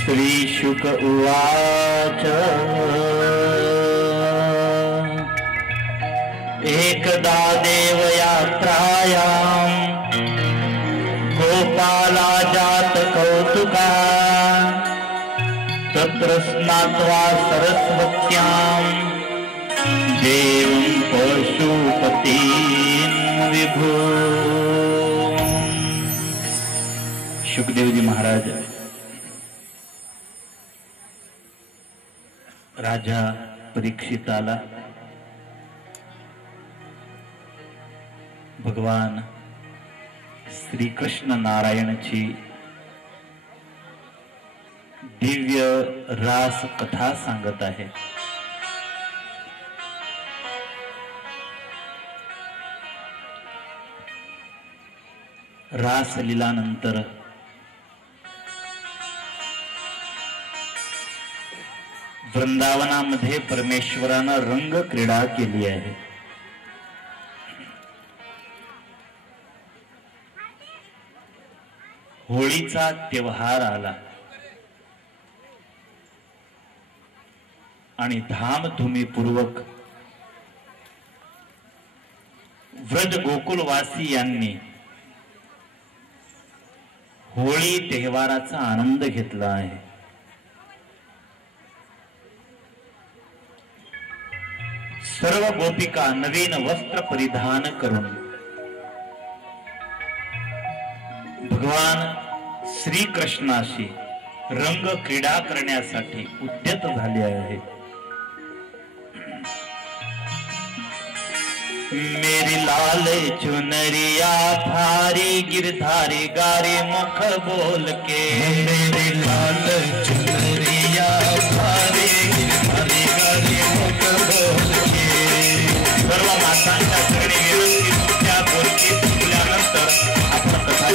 श्रीशुक उवाच एकदा देवयात्रायां गोपाला जात कौतुका तत्र स्नात्वा सरस्वत्यां देवं पशुपतिं विभो। शुकदेव जी महाराज राजा परीक्षिताला भगवान श्री कृष्ण नारायणची दिव्य रास कथा सांगत आहे। रासलीलानंतर वृंदावनामध्ये परमेश्वरानं रंग क्रीडा केली आहे। होळीचा त्योहार आला आणि धामधुमीपूर्वक व्रज गोकुलवासी यांनी होळी त्योहाराचा आनंद घेतला आहे। सर्व गोपिका नवीन वस्त्र परिधान करून भगवान श्री कृष्णाशी रंग क्रीडा करण्यासाठी उद्यत झाले आहे। मेरी लाल चुनरिया थारी गिरधारी गारी मुख बोल के, मेरी लाल चुनरिया थारी गिरधारी गारी मुख बोल के। सर्व मातांच्या चरणी विनंती तुमच्या बोलकी तुमल्यानंतर आपण कथा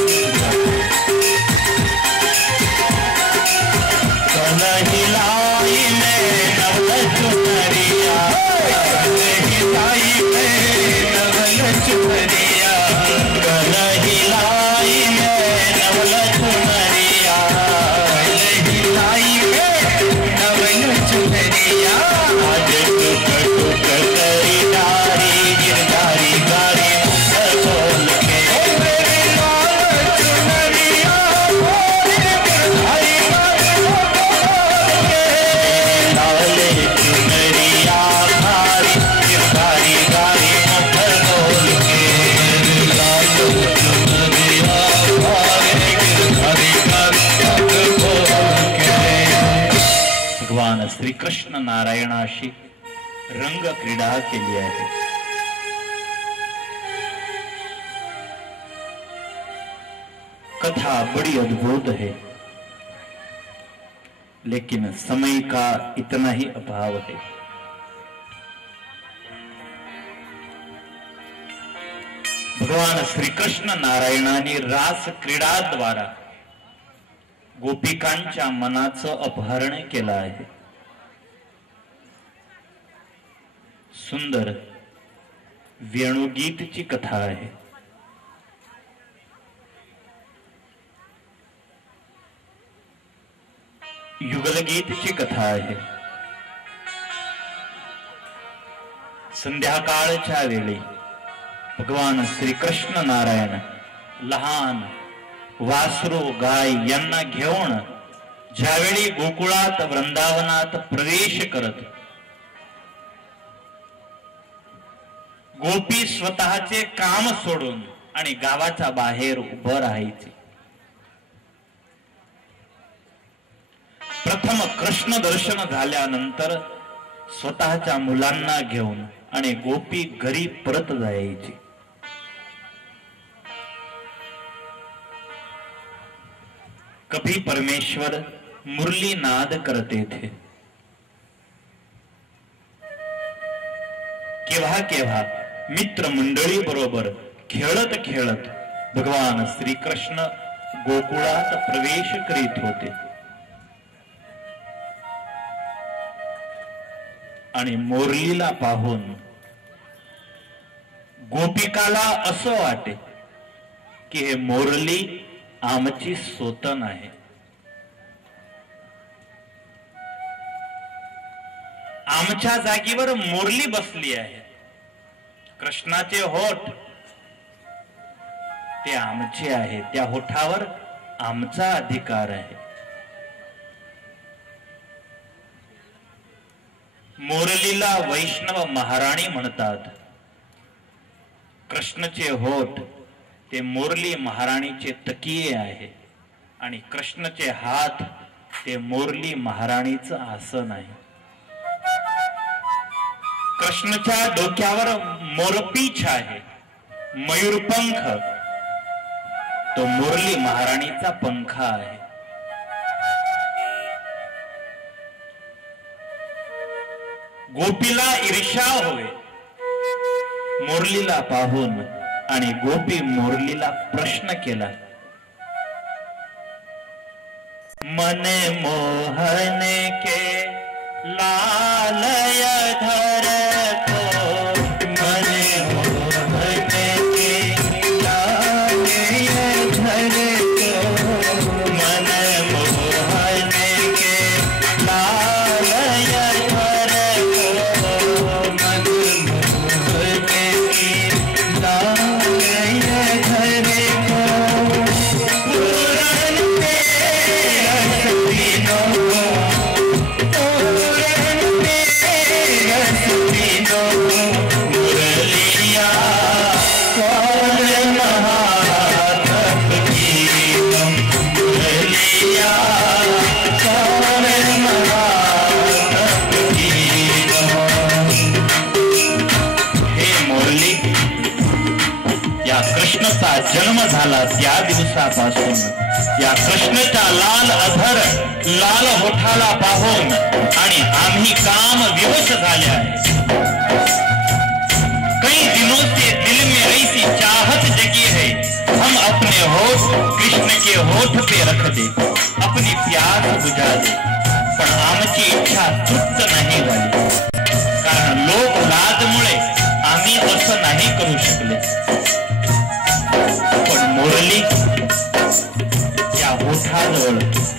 कलहिलाई में नवल चुनरिया, कलहिलाई में नवल चुनरिया, कलहिलाई में नवल चुनरिया, कलहिलाई में नवल चुनरिया। आज टुक टुक करी डारी गिरधारी गारी मुख बोल के, मेरी लाल चुनरिया थारी गिरधारी गारी मुख बोल के, लाल चुनरिया थारी गिरधारी गारी मुख बोल के, लाल चुनरिया थारी गिरधारी गारी मुख बोल के। भगवान श्री कृष्ण नारायणाशी रंग क्रीडा केली आहे। कथा बड़ी अद्भुत है, लेकिन समय का इतना ही अभाव है। भगवान श्री कृष्ण नारायणाने रास क्रीडा द्वारा गोपिकांच्या मनाचं अपहरण केलं आहे। सुंदर वेणुगीतची कथा आहे। युगलगीतची कथा आहे. संध्याकाळच्या वेळी भगवान श्रीकृष्ण नारायण लहान वासरू गाय यांना घेऊन ज्यावेळी गोकुळात वृंदावनात प्रवेश करत, गोपी स्वतःचे काम सोडून आणि गावाच्या बाहेर उभं राहायचे. प्रथम कृष्ण दर्शन झाल्यानंतर स्वतःच्या मुलांना घेऊन आणि गोपी घरी परत जायची. कभी परमेश्वर मुरली नाद करते थे. केव्हा केव्हा मित्र मंडळी बरोबर खेळत खेळत भगवान श्रीकृष्ण गोकुळात प्रवेश करीत होते. आणि मोरलीला पाहून गोपिकाला असं वाटे की हे मोरली आमची सोतन आहे. आमच्या जागेवर मोरली बसली आहे. कृष्णाचे होठ ते आमचे आहे, त्या होठावर आमचा अधिकार आहे. मोरलीला वैष्णव महाराणी म्हणतात. कृष्णचे होठ ते मोरली महाराणीचे तकिये आहे आणि कृष्णचे हात ते मोरली महाराणीचं आसन आहे. कृष्णच्या डोक्यावर मोरपीछ आहे, मयूरपंख तो मोरली महाराणीचा पंख आहे. गोपीला ईर्ष्या होय मोरलीला पाहून आणि गोपी मोरलीला प्रश्न केला. मने मोहन के लालय धर को, मने मोहन के लालय धर को, मन मोहन के लालय धर को, मन मोहन के लालय धर को, पूरन पे रस पीनो, पूरन पे रस पीनो, मुरलिया कौन महातप गीतम, मुरलिया कौन महातप गीतम. हे मुरली, या कृष्णाचा जन्म झाला त्या दिवसापासून या कृष्णाच्या लाल अधर लाल होठाला पाहून आणि आम्ही काम विवश झाले आहे. कई दिनों से दिल में ऐसी चाहत जगी है, हम अपने होठ कृष्ण के होठ पे रख दे, अपनी प्यास बुझा दे. पण आमची इच्छा तृप्त नाही झाली, कारण लोक लाजमुळे आम्ही असं नाही करू शकले. पण मोरली या होठाजवळ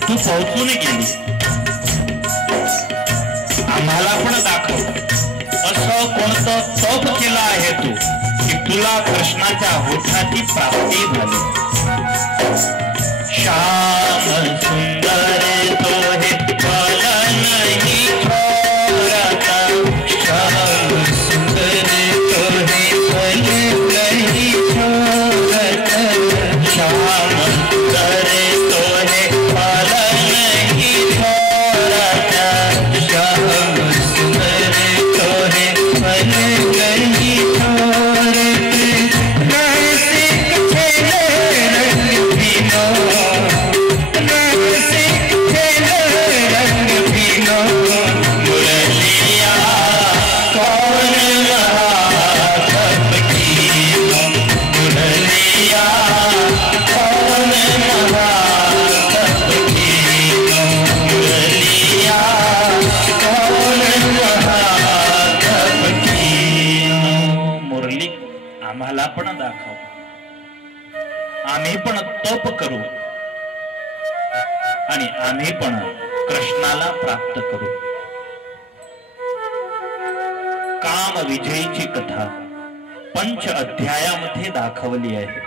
तू पोहोचून गेली. आम्हाला पण दाखव असं कोणतं तप केलं आहे तू की तुला कृष्णाच्या होठाची प्राप्ती झाली. श्याम सुंदर तो हे फल नहीं छोड़ता, श्याम सुंदर तो हे फल नहीं छोड़ता, श्याम सुंदर तो हे फल नहीं छोड़ता, श्याम सुंदर तो हे फल नहीं छोड़ता. रसिक छेले रंग पीनो, रसिक छेले रंग पीनो, मुरलिया कौन महातप गीतम, मुरलिया कौन महातप गीतम, मुरलिया कौन महातप गीतम. मुरली आम्हाला पण दाखव, आम्ही पण तप करू आणि आम्ही पण कृष्णाला प्राप्त करू. काम विजयीची कथा 5 अध्यायामध्ये दाखवली आहे.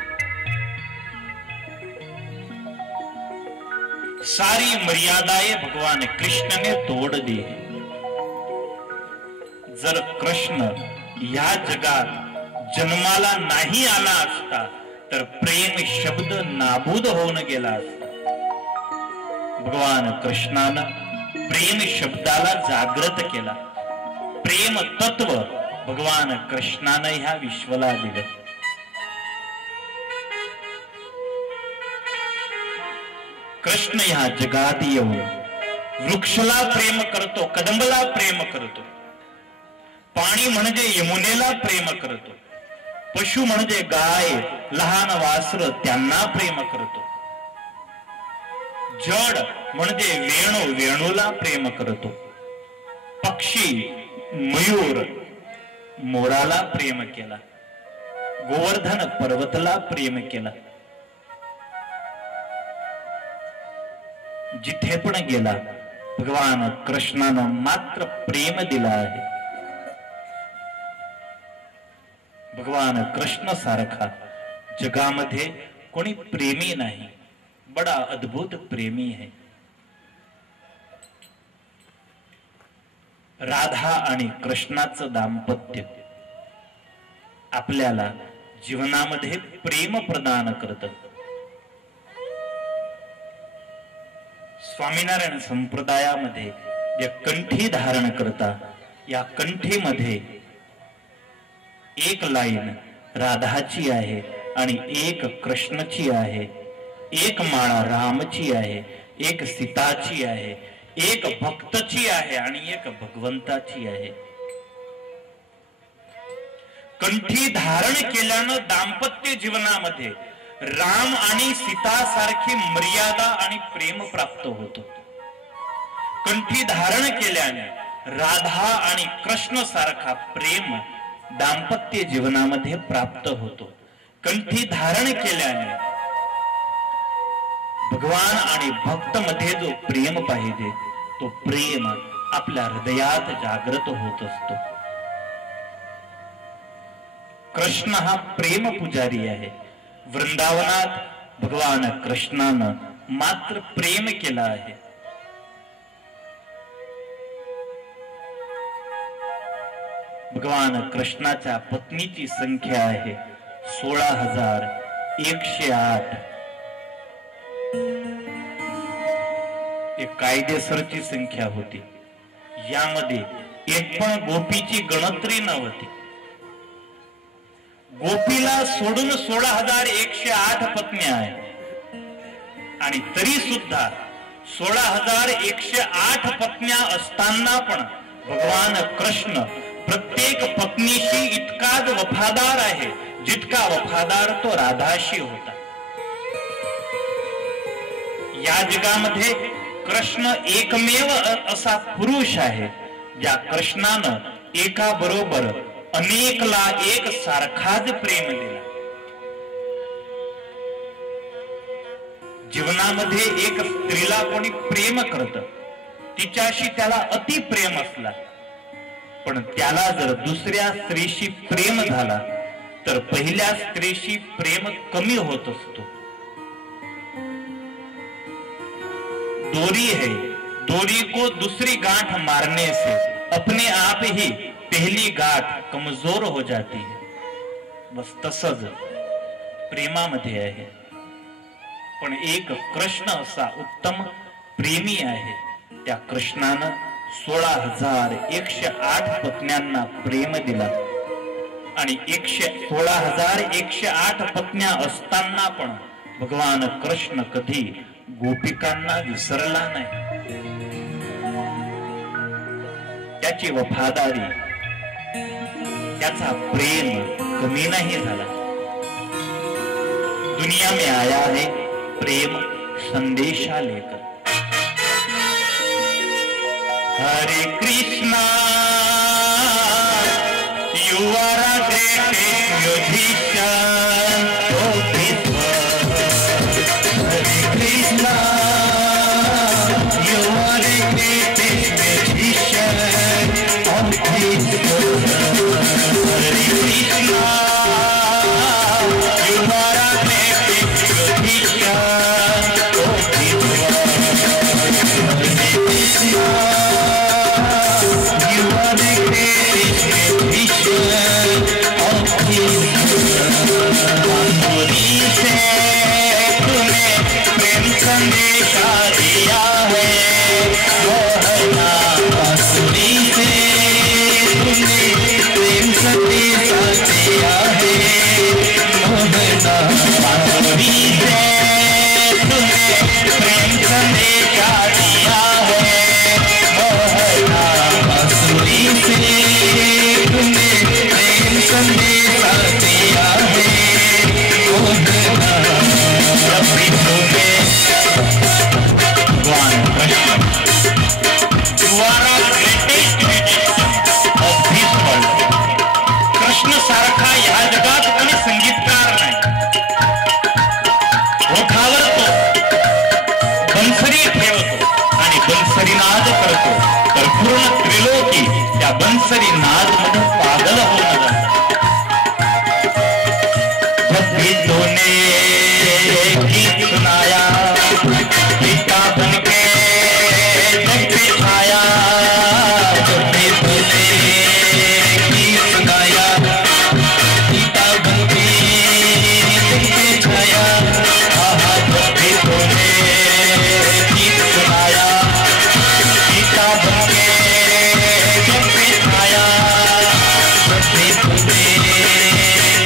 सारी मर्यादाएं भगवान कृष्ण ने तोड़ दी. जर कृष्ण या जगात जन्माला नाही आला असता तर प्रेम शब्द नाबूद होऊन गेला असता. भगवान कृष्णानं प्रेम शब्दाला जागृत केला. प्रेम तत्व भगवान कृष्णानं ह्या विश्वाला दिलं. कृष्ण ह्या जगात येऊन वृक्षला प्रेम करतो, कदंबला प्रेम करतो. पाणी म्हणजे यमुनेला प्रेम करतो. पशु म्हणजे गाय, लहान वासर त्यांना प्रेम करतो. जड म्हणजे वेणू, वेणूला प्रेम करतो. पक्षी, मयूर, मोराला प्रेम केला. गोवर्धन पर्वतला प्रेम केला. जिथे पण गेला भगवान कृष्णानं मात्र प्रेम दिला आहे. भगवान कृष्ण सारखा जगामध्ये कोणी प्रेमी नाही. बडा अद्भुत प्रेमी है. राधा आणि कृष्णाचं दाम्पत्य आपल्याला जीवनामध्ये प्रेम प्रदान करतं. स्वामीनारायण संप्रदायामध्ये जे कंठी धारण करता, या कंठीमध्ये एक लाईन राधाची आहे आणि एक कृष्णची आहे. एक माळा रामची आहे, एक सीताची आहे, एक भक्तची आहे आणि एक भगवंताची आहे. कंठी धारण केल्यानं दाम्पत्य जीवनामध्ये राम आणि सीता सारखी मर्यादा आणि प्रेम प्राप्त होतो. कंठी धारण केल्याने राधा आणि कृष्ण सारखा प्रेम दाम्पत्य जीवनामध्ये प्राप्त होतो. कंठी धारण केल्याने भगवान आणि भक्त मध्ये जो प्रेम पाहिजे तो प्रेम आपल्या हृदयात जागृत होत असतो. कृष्ण हा प्रेम पुजारी आहे. वृंदावनात भगवान कृष्णानं मात्र प्रेम केला आहे. भगवान कृष्णाच्या पत्नीची संख्या आहे 16,108. एक कायदेसरची संख्या होती. यामध्ये एक पण गोपीची गणतरी नव्हती. गोपीला सोडून 16,108 पत्न्या आहेत आणि तरी सुद्धा 16,108 पत्न्या असताना पण भगवान कृष्ण प्रत्येक पत्नीशी इतकाच वफादार आहे जितका वफादार तो राधाशी होता. या जगामध्ये कृष्ण एकमेव असा पुरुष आहे ज्या कृष्णानं एका बरोबर अनेकला एक सारखाच प्रेम दिला. जीवनामध्ये एक स्त्रीला कोणी प्रेम करत, तिच्याशी त्याला अति प्रेम असला, पण त्याला जर दुसऱ्या स्त्रीशी प्रेम झाला तर पहिल्या स्त्रीशी प्रेम कमी होत असतो. डोरी है, डोरी को दूसरी गांठ मारने से अपने आप ही पहली गाठ कमजोर हो जाती है. बस तसंच प्रेमामध्ये आहे. पण एक कृष्ण असा उत्तम प्रेमी आहे. त्या कृष्णानं 16,108 पत्न्यांना प्रेम दिला आणि 16,108 पत्न्या असताना पण भगवान कृष्ण कधी गोपिकांना विसरला नाही. त्याची वफादारी, त्याचा प्रेम कमी नाही झाला. दुनिया में आया है प्रेम संदेशा लेकर. हरे Krishna you are a great musician. हरे कृष्णा यू आर दिया है भगवान कृष्ण सारखा या जगात कोणी संगीतकार नाही. ओठावर तो बंसरी ठेवतो आणि बंसरीनाद करतो तर पूर्ण त्रिलोकी त्या बंसरी नाद मध्ये पागल होऊन जातात. जब भी तूने गीत सुनाया गीता बनके जग पे छाया. जब भी तूने गीत सुनाया गीता बनके जग पे छाया. आहा जब भी तूने गीत सुनाया गीता बनके जग पे छाया. जब भी तूने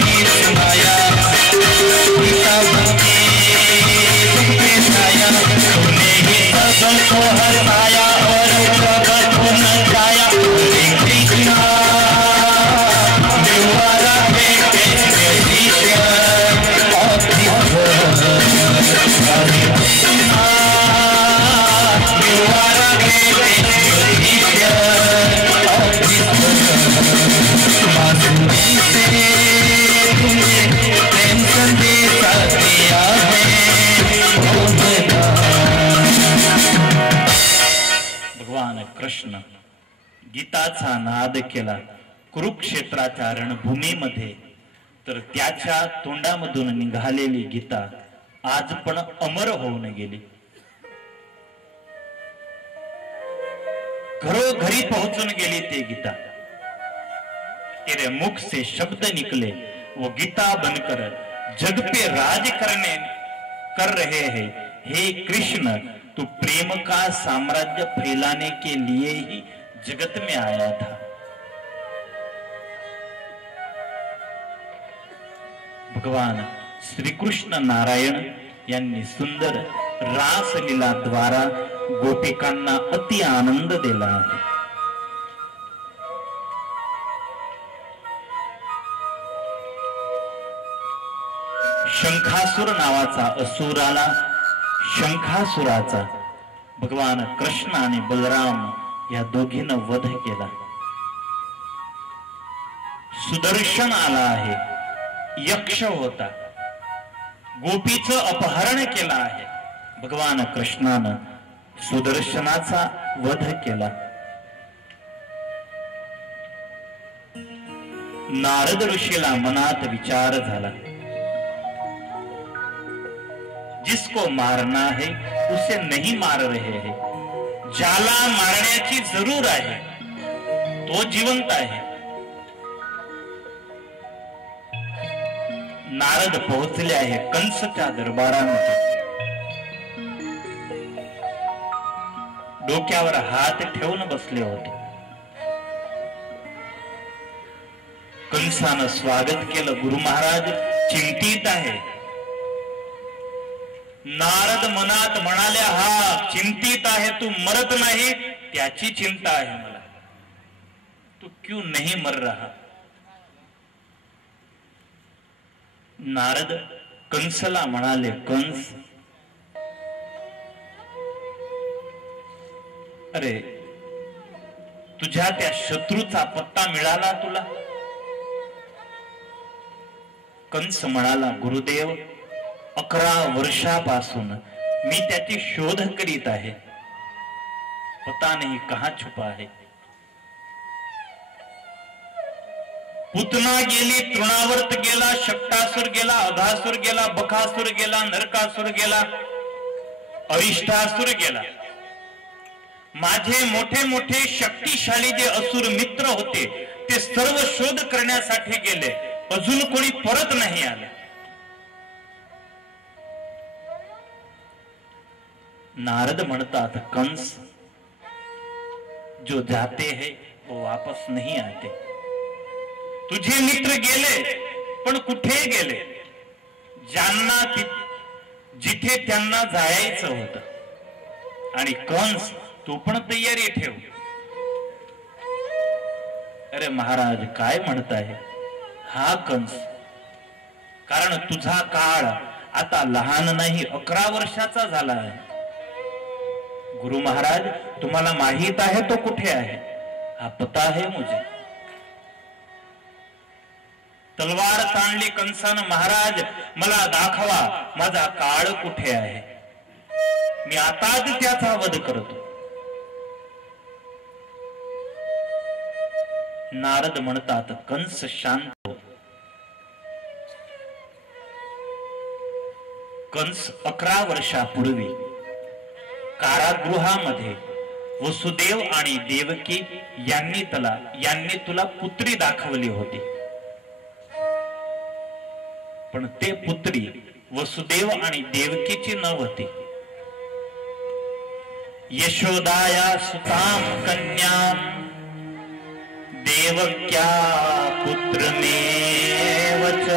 गीत सुनाया गीता बनके जग पे छाया. तूने ही सबको हंसाया और जगत को नचाया. हरे कृष्णा द्वारा बेटे कृष्ण हरे कृष्णा द्वारा बेटे कृष्ण. माधुरी से तुमने प्रेम संदेशा दिया है भगवान कृष्ण गीताचा नाद केला कुरुक्षेत्राच्या रणभूमीमध्ये. तर त्याच्या तोंडामधून निघालेली गीता आज पण अमर होऊन गेली. घरोघरी पोहोचून गेली ते गीता. तेरे मुख से शब्द निकले वो गीता बनकर जग पे राज कर रहे हैं. हे कृष्ण तू प्रेम का साम्राज्य फैलाने के लिए ही जगत में आया था. भगवान श्री कृष्ण नारायण यांनी सुंदर रासलीला द्वारा गोपिकांना अति आनंद दिला आहे. शंखासुर नावाचा असुर आला. शंखासुराचा भगवान कृष्ण आणि बलराम या दोघींना वध केला. सुदर्शन आला आहे. यक्ष होता. गोपीचं अपहरण केलं आहे. भगवान कृष्णानं सुदर्शनाचा वध केला. नारद ऋषीला मनात विचार झाला, जिसको मारना है उसे नहीं मार रहे हैं. ज्याला मारण्याची जरूर आहे तो जिवंत आहे. नारद पोहोचले आहे कंसच्या दरबारामध्ये. डोक्यावर हात ठेवून बसले होते. कंसानं स्वागत केलं. गुरु महाराज चिंतित आहे. नारद मनात म्हणाले, हा चिंतित आहे, तू मरत नाही त्याची चिंता आहे मला. तू क्यों नहीं मर रहा. नारद कंसला म्हणाले, कंस अरे तुझ्या त्या शत्रूचा पत्ता मिळाला तुला. कंस म्हणाला, गुरुदेव 11 वर्षापासून मी त्याची शोध करीत आहे. पता नहीं कहां छुपा है. पुतना गेली, तृणावर्त गेला, शक्तासुर गेला, अघासुर गेला, बकासुर गेला, नरकासुर गेला, अरिष्टासुर गेला. माझे मोठे मोठे शक्तिशाली जे असुर मित्र होते ते सर्व शोध करण्यासाठी गेले. अजून कोणी परत नाही आले. नारद म्हणतात, कंस जो जाते हैं वो वापस नहीं आते. तुझे मित्र गेले पण कुठे गेले. ज्यांना जिथे त्यांना जायचं होतं. आणि कंस तू पण तयारी ठेव. अरे महाराज काय म्हणताय. हा कंस, कारण तुझा काळ आता लहान नाही, 11 वर्षाचा झाला आहे. गुरु महाराज, तुम्हाला माहित आहे तो कुठे आहे? हा पता है मुझे. तलवार ताणली कंसानं, महाराज मला दाखवा माझा काळ कुठे आहे, मी आताच त्याचा वध करतो. नारद म्हणतात, कंस शांत हो. कंस 11 वर्षापूर्वी कारागृहामध्ये वसुदेव आणि देवकी यांनी तुला पुत्री दाखवली होती. पण ते पुत्री वसुदेव आणि देवकीची नव्हती. यशोदाया सुताम कन्याम देवक्या पुत्रमेवच.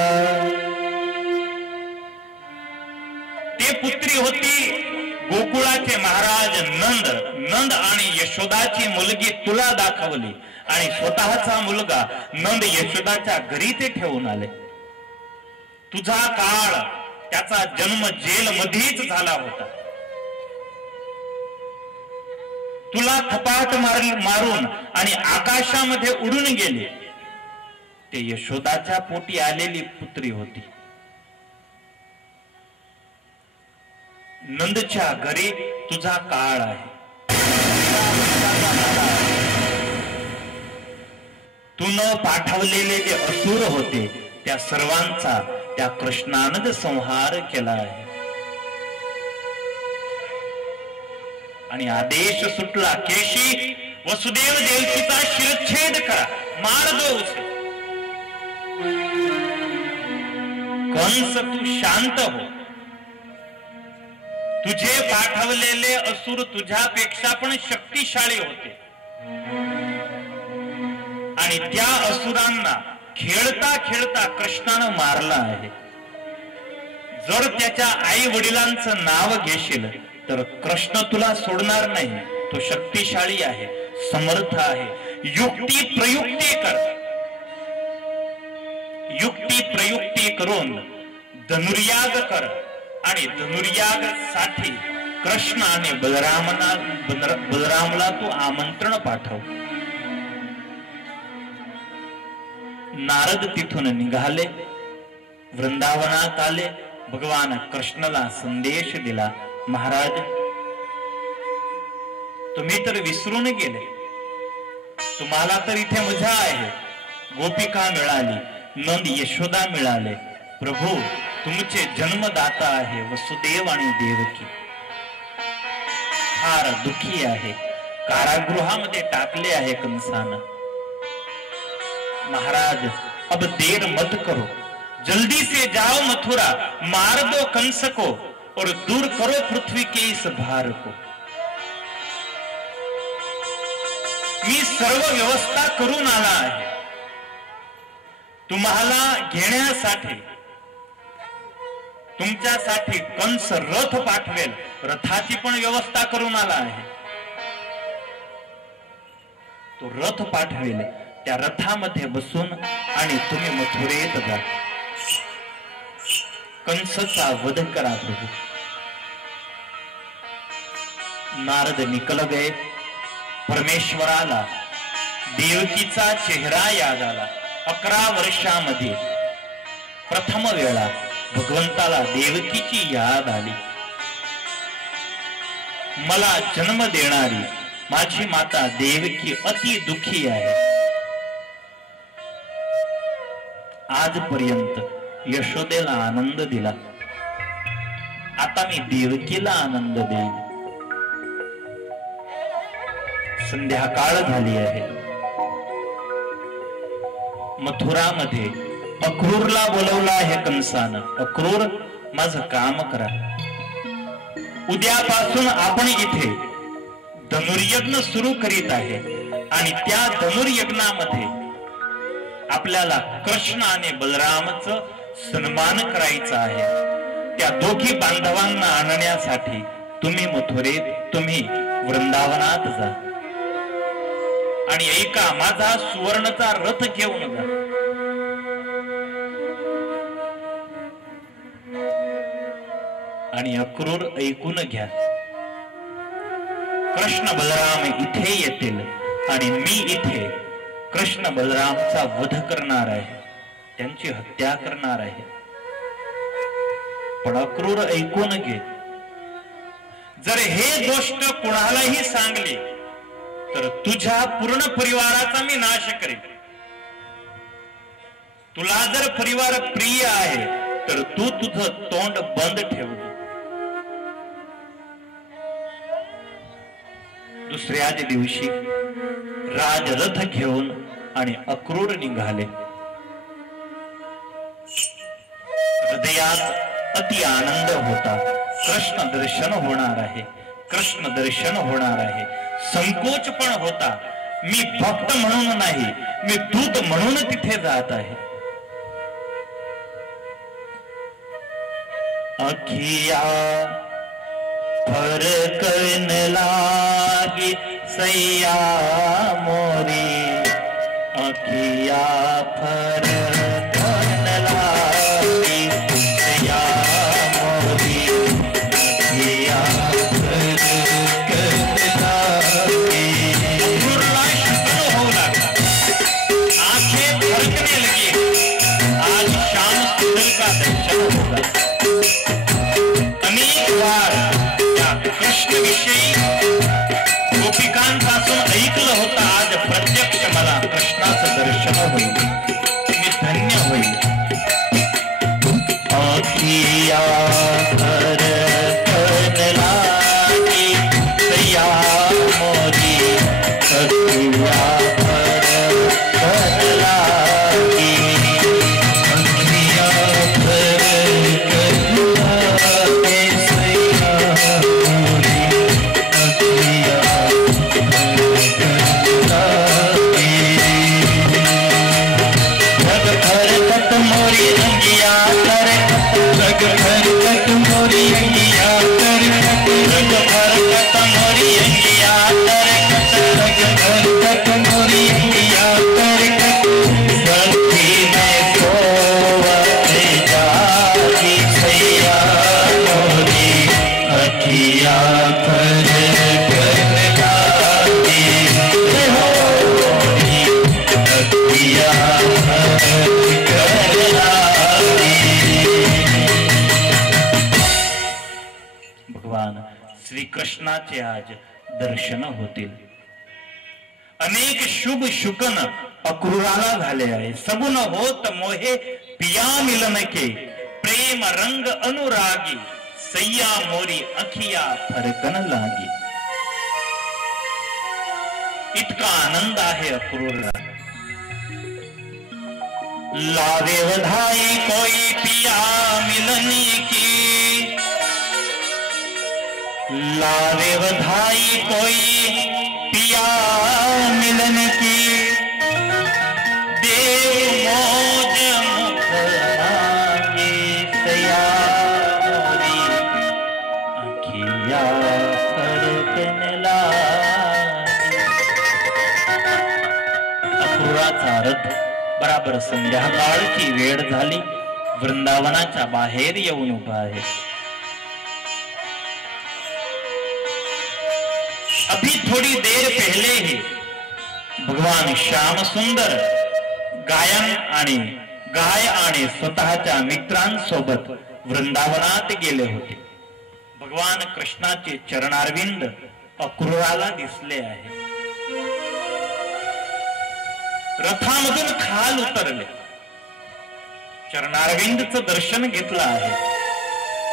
ते पुत्री होती गोकुळाचे महाराज नंद आणि यशोदाची मुलगी तुला दाखवली, आणि स्वतःचा मुलगा नंद यशोदाच्या घरी ते ठेवून आले. तुझा काळ, त्याचा जन्म जेलमध्येच झाला होता. तुला थपाट मारून आणि आकाशामध्ये उडून गेले. ते यशोदाच्या पोटी आलेली पुत्री होती. नंदच्या घरी तुझा काळ आहे. तू न पाठवलेले जे असुर होते त्या सर्वांचा त्या कृष्णानं संहार केला आहे. आणि आदेश सुटला, केशी वसुदेव देवकीचा शिरच्छेद करा, मार दो उसे. कंस तू शांत हो. तुझे पाठवलेले असुर तुझ्यापेक्षा पण शक्तिशाली होते, आणि त्या असुरांना खेळता खेळता कृष्णानं मारला आहे. जर त्याच्या आई वडिलांचं नाव घेशील तर कृष्ण तुला सोडणार नाही. तो शक्तिशाली आहे, समर्थ आहे. युक्ती प्रयुक्ती कर. युक्ती प्रयुक्ती करून धनुर्याग कर, आणि धनुर्याग साठी कृष्ण आणि बलरामला तू आमंत्रण पाठव. नारद तिथून निघाले, वृंदावनात आले. भगवान कृष्णाला संदेश दिला, महाराज तुम्ही तर विसरून गेले. तुम्हाला तर इथे मजा आहे. गोपिका मिळाली, नंद यशोदा मिळाले. प्रभू तुमचे जन्मदाता आहे वसुदेव आणि देवकी. फार दुखी आहे, कारागृहामध्ये टाकले आहे कंसानं. महाराज अब देर मत करो, जल्दी से जाओ मथुरा, मार दो कंस को और दूर करो पृथ्वी के इस भार को. मी सर्व व्यवस्था करून आला आहे तुम्हाला घेण्यासाठी. तुमच्यासाठी कंस रथ पाठवेल, रथाची पण व्यवस्था करून आला आहे. तो रथ पाठवेल, त्या रथामध्ये बसून आणि तुम्ही मथुरेत जा. कंसचा वध करा प्रभू. नारद निकल गए. परमेश्वराला देवकीचा चेहरा याद आला. 11 वर्षामध्ये प्रथम वेळा भगवंताला देवकीची याद आली. मला जन्म देणारी माझी माता देवकी अति दुखी आहे. आजपर्यंत यशोदेला आनंद दिला, आता मी देवकीला आनंद देईन. संध्याकाळ झाली आहे. मथुरामध्ये अक्रूरला बोलवलं आहे कंसानं. अक्रूर माझं काम करा. उद्यापासून आपण इथे धनुर्यज्ञ सुरू करीत आहे, आणि त्या धनुर्यज्ञामध्ये आपल्याला कृष्ण आणि बलरामचं सन्मान करायचा आहे. त्या दोघी बांधवांना आणण्यासाठी तुम्ही मथुरेत, तुम्ही वृंदावनात जा, आणि ऐका, माझा सुवर्णचा रथ घेऊन जा. आणि अक्रूर ऐकून घ्या. कृष्ण बलराम इथे येतील आणि मी इथे कृष्ण बलरामचा वध करणार आहे, त्यांची हत्या करणार आहे. पण अक्रूर ऐकून घे, जर हे गोष्ट कुणालाही सांगली तर तुझ्या पूर्ण परिवाराचा मी नाश करेन. तुला जर परिवार प्रिय आहे तर तू तुझं तोंड बंद ठेव. दुसऱ्याच दिवशी राजरथ घेऊन आणि अक्रूर निघाले. हृदयात अति आनंद होता. कृष्ण दर्शन होणार आहे, कृष्ण दर्शन होणार आहे. संकोच पण होता, मी भक्त म्हणून नाही, मी दूत म्हणून तिथे जात आहे. अखिया फरकन लागी सैया मोरी, अखिया फरकन लागी सैया मोरी, अखिया फरकन लागी. अक्रूरला शुद्ध होऊ लागला, आंखें फरकने लगी. आज श्याम सुंदर का दर्शन होगा. अनेक बार या कृष्ण विषयी गोपिकांपासून ऐकलं होतं, आज प्रत्यक्ष मला कृष्णाचं दर्शन होईल, मी धन्य होईल. अखिया फरकन लागी सैया मोरी, अखिया फरकन लागी, अखिया फरकन लागी सैया मोरी, अखिया फरकत मोरी अंगिया करकत, रग फरकत मोरी अंगिया करकत, रग फरकत मोरी अंगिया करकत, रग फरकत मोरी अंगिया करकत. सखी में सोवत जागी सैया मोरी, अखिया फरकन लागी मोरी, अखिया फरकन लागी. भगवान श्री कृष्णाचे आज दर्शन होतील. अनेक शुभ शुकन अक्रूराला झाले आहे. सबुन होत मोहे पिया मिलन के, प्रेम रंग अनुरागी सैया मोरी, अखिया फरकन लागी. इतका आनंद आहे अक्रूरला. लावे बधाई कोई पिया मिलन की, लावे बधाई कोई पिया मिलन की. देव मौज मुख मांगे सैया मोरी, अखिया फरकन लागी. अक्रूराचा रथ बराबर संध्याकाळची वेळ झाली, वृंदावनाच्या बाहेर येऊन उभा आहे. अभी थोड़ी देर पहले ही भगवान श्याम सुंदर गाय आणि स्वतःच्या मित्रांसोबत वृंदावनात गेले होते. भगवान कृष्णाचे चरणारविंद अक्रूराला दिसले आहे. रथामधून खाल उतरले, चरणारविंदचं दर्शन घेतलं आहे.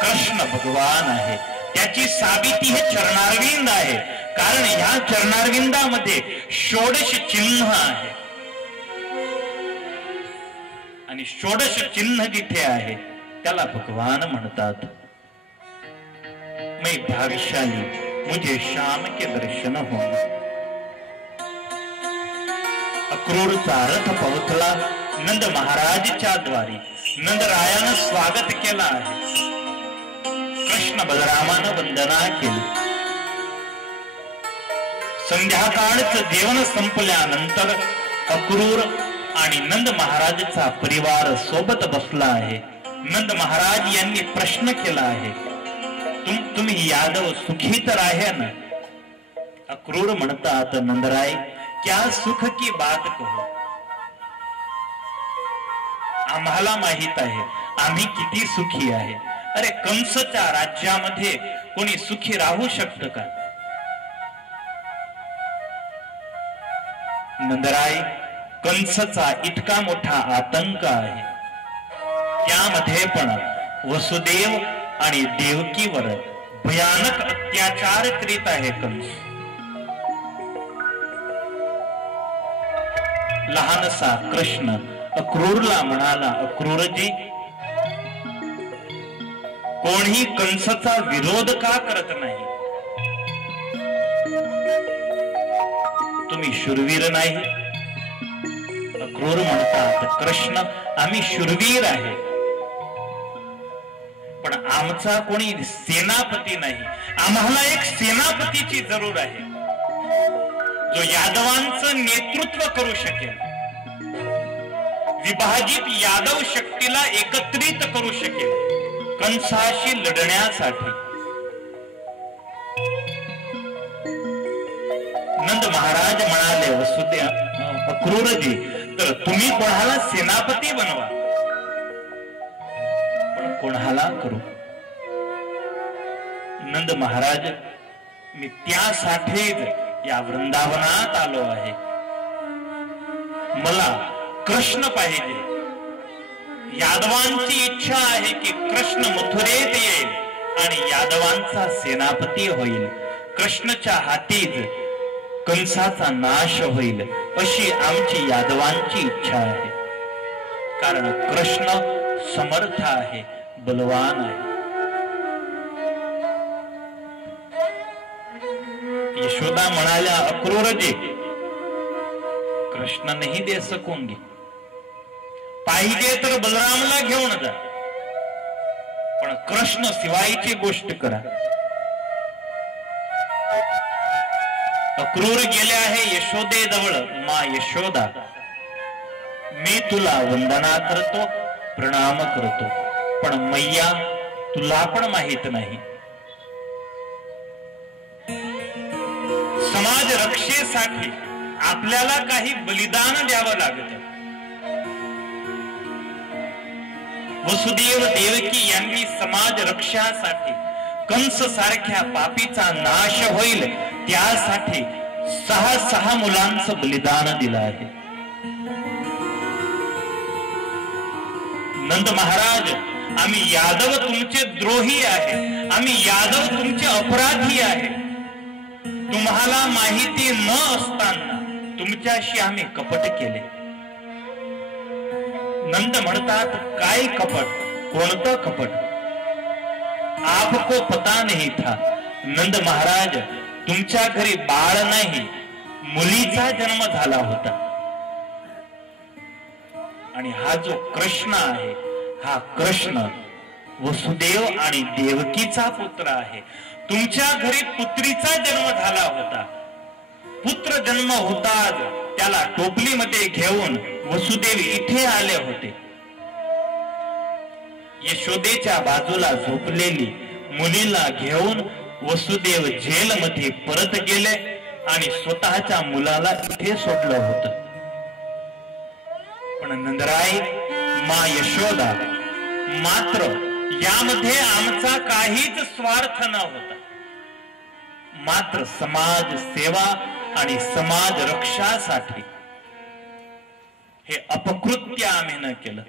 कृष्ण भगवान आहे, त्याची साबिती हे चरणारविंद आहे. कारण ह्या चरणारविंदामध्ये षोडश चिन्ह आहे आणि षोडश चिन्ह जिथे आहे त्याला भगवान म्हणतात. मैं भाग्यशाली, मुझे श्याम के दर्शन होंगे. अक्रूरचा रथ पोहोचला नंद महाराजच्या द्वारी. नंदरायानं स्वागत केलं आहे. कृष्ण बलरामानं वंदना केली. संध्याकाळचं जेवण संपल्यानंतर अक्रूर आणि नंद महाराजचा परिवार सोबत बसला आहे. नंद महाराज यांनी प्रश्न केला आहे, तुम्ही यादव सुखी तर आहे ना? अक्रूर म्हणतात, नंदराय क्या सुख की बात कहो, आम्हाला माहित आहे आम्ही किती सुखी आहे. अरे कंसच्या राज्यामध्ये कोणी सुखी राहू शकतं का? नंदराय कंसचा इतका मोठा आतंक आहे, त्यामध्ये पण वसुदेव आणि देवकीवर भयानक अत्याचार करीत आहे कंस. लहानसा कृष्ण अक्रूरला म्हणाला, अक्रूरजी कोणी कंसचा विरोध का करत नाही? तुम्ही शूरवीर नाही? अक्रूर म्हणतात, कृष्ण आम्ही शूरवीर आहे, पण आमचा कोणी सेनापती नाही. आम्हाला एक सेनापतीची जरूर आहे, जो यादवांचं नेतृत्व करू शकेल, विभाजित यादव शक्तीला एकत्रित करू शकेल कंसाशी लढण्यासाठी. नंद महाराज म्हणाले, वसुदेव अक्रूरजी तर तुम्ही कोणाला सेनापती बनवा, पण कोणाला करू? नंद महाराज मी त्यासाठीच या वृंदावनात आलो आहे. मला कृष्ण पाहिजे. यादवांची इच्छा आहे की कृष्ण मथुरेत येईल आणि यादवांचा सेनापती होईल. कृष्णच्या हातीच कंसाचा नाश होईल अशी आमची यादवांची इच्छा आहे. कारण कृष्ण समर्थ आहे, बलवान आहे. यशोदा म्हणाल्या, अक्रूरजी कृष्ण नहीं दे सकूंगी, पाहिजे तर बलरामला घेऊन जा, पण कृष्ण शिवायची गोष्ट करा. अक्रूर गेले आहे यशोदेजवळ. मा यशोदा मी तुला वंदना करतो, प्रणाम करतो, पण मैया तुला पण माहित नाही समाज रक्षेसाठी आपल्याला काही बलिदान द्यावं लागतं. वसुदेव देवकी यांनी समाज रक्षासाठी कंस सारख्या पापीचा नाश होईल त्यासाठी 6 मुलांचं बलिदान दिलं आहे. नंद महाराज आम्ही यादव तुमचे द्रोही आहे, आम्ही यादव तुमचे अपराधी आहे. तुम्हाला माहिती न असताना तुमच्याशी आम्ही कपट केले. नंद म्हणतात, काय कपट? कोणतं कपट? आपको पता नहीं था. नंद महाराज तुमच्या घरी बाळ नाही, मुलीचा जन्म झाला होता. आणि हा जो कृष्ण आहे, हा कृष्ण वसुदेव आणि देवकीचा पुत्र आहे. तुमच्या घरी पुत्रीचा जन्म झाला होता. पुत्र जन्म होताच त्याला टोपलीमध्ये घेऊन वसुदेव इथे आले होते. यशोदेच्या बाजूला झोपलेली मुलीला घेऊन वसुदेव जेलमध्ये परत गेले आणि स्वतःच्या मुलाला इथे सोडलं होतं. पण नंदराय, मा यशोदा मात्र यामध्ये आमचा काहीच स्वार्थ न होता. मात्र समाज सेवा आणि समाज रक्षासाठी हे अपकृत्य आम्ही न केलं.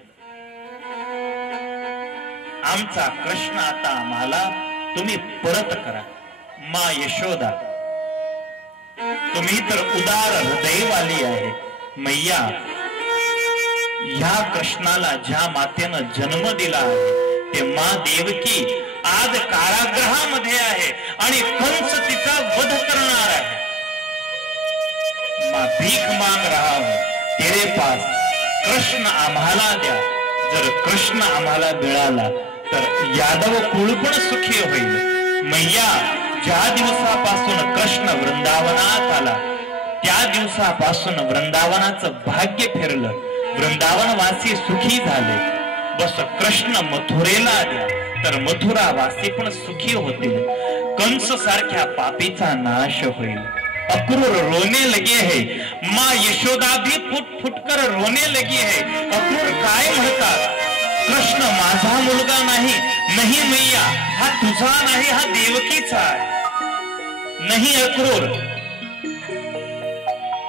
आमचा कृष्ण आता आम्हाला तुम्ही परत करा. मा यशोदा तुम्ही तर उदार हृदयवाली आहे. मैया, ह्या कृष्णाला ज्या मातेनं जन्म दिला आहे ते मा देवकी आज कारागृहामध्ये आहे आणि कंस तिचा वध करणार आहे. मां भीख मांग रहा हूं तेरे पास, कृष्ण आम्हाला द्या. जर कृष्ण आम्हाला मिळाला तर यादव कुळ पण सुखी होईल. मैया, ज्या दिवसापासून कृष्ण वृंदावनात आला त्या दिवसापासून वृंदावनाचं भाग्य फिरलं. वृंदावनवासी सुखी झाले. बस कृष्ण मथुरेला द्या तर मथुरा वासी पण सुखी होतील. कंस सारख्या पापीचा नाश होईल. अक्रूर रोने लगे है, माँ यशोदा भी फुट फुटकर रोने लगी है. अक्रूर काय म्हणतात, कृष्ण माझा मुलगा नाही. नाही मैया, हा तुझा नाही, हा देवकीचा आहे. नाही अक्रूर,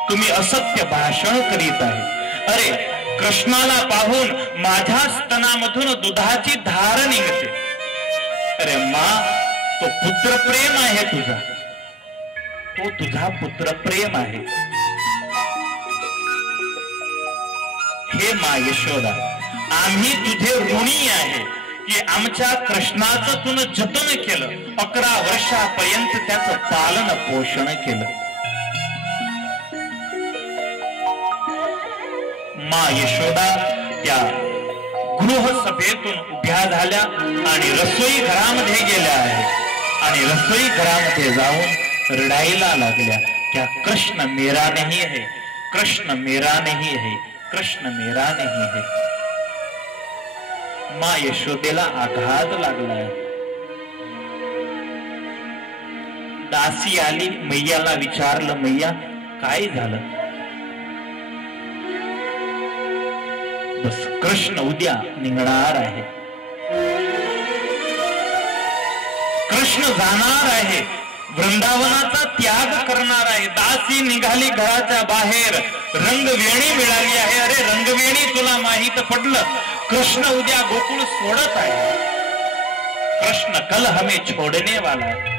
तुम्ही असत्य भाषण करीत आहे. अरे कृष्णाला पाहून माझ्या स्तनामधून दुधाची धार निघते. अरे मा, तो पुत्रप्रेम आहे तुझा, तो तुझा पुत्रप्रेम आहे. हे मा यशोदा, आम्ही तुझे ऋणी आहे की आमच्या कृष्णाचं तुन जतन केलं. 11 वर्षापर्यंत त्याचं पालन पोषण केलं. मा यशोदा त्या गृहसभेतून उभ्या झाल्या आणि रसोई घरामध्ये गेल्या आहेत आणि रसोई घरामध्ये जाऊन रडायला लागल्या. क्या कृष्ण मेरा नहीं है, कृष्ण मेरा नहीं है, कृष्ण मेरा नहीं है. मा यशोदेला आघात लागलाय. दासी आली, मैयाला विचारलं, मैया काय झालं. बस कृष्ण उद्या निघणार आहे, कृष्ण जाणार आहे, वृंदावनाचा त्याग करणार आहे. दासी निघाली घराच्या बाहेर, रंगवेणी मिळाली आहे. अरे रंगवेणी, तुला माहित पडलं, कृष्ण उद्या गोकुळ सोडत आहे. कृष्ण कल हमें छोड़ने वाला है.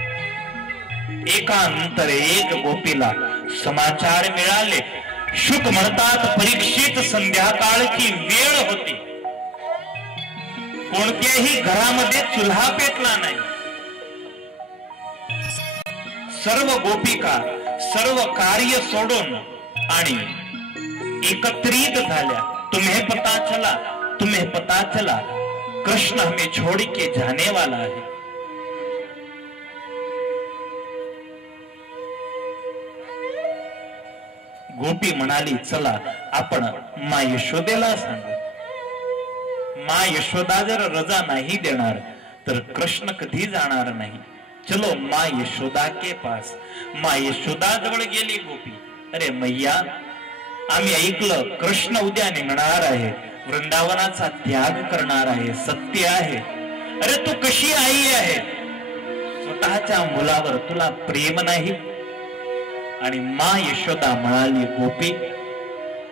एकानंतर एक गोपीला समाचार मिळाले. शुक म्हणतात, परीक्षित संध्याकाळची वेळ होती. कोणत्याही घरामध्ये चुल्हा पेटला नाही. सर्व गोपिका सर्व कार्य सोडून आणि एकत्रित झाल्या. तुम्हें पता चला कृष्ण हमें छोड़ के जाने वाला है. गोपी म्हणाली, चला आपण मा यशोदेला सांगू. मा यशोदा जर रजा नाही देणार तर कृष्ण कधी जाणार नाही. चलो मा यशोदा के पास. मा यशोदा जवळ गेली गोपी. अरे मैया, आम्ही ऐकलं कृष्ण उद्या निघणार आहे, वृंदावनाचा त्याग करणार आहे, सत्य आहे. अरे तू कशी आई आहे, स्वतःच्या मुलावर तुला प्रेम नाही. आणि मा यशोदा म्हणाली, गोपी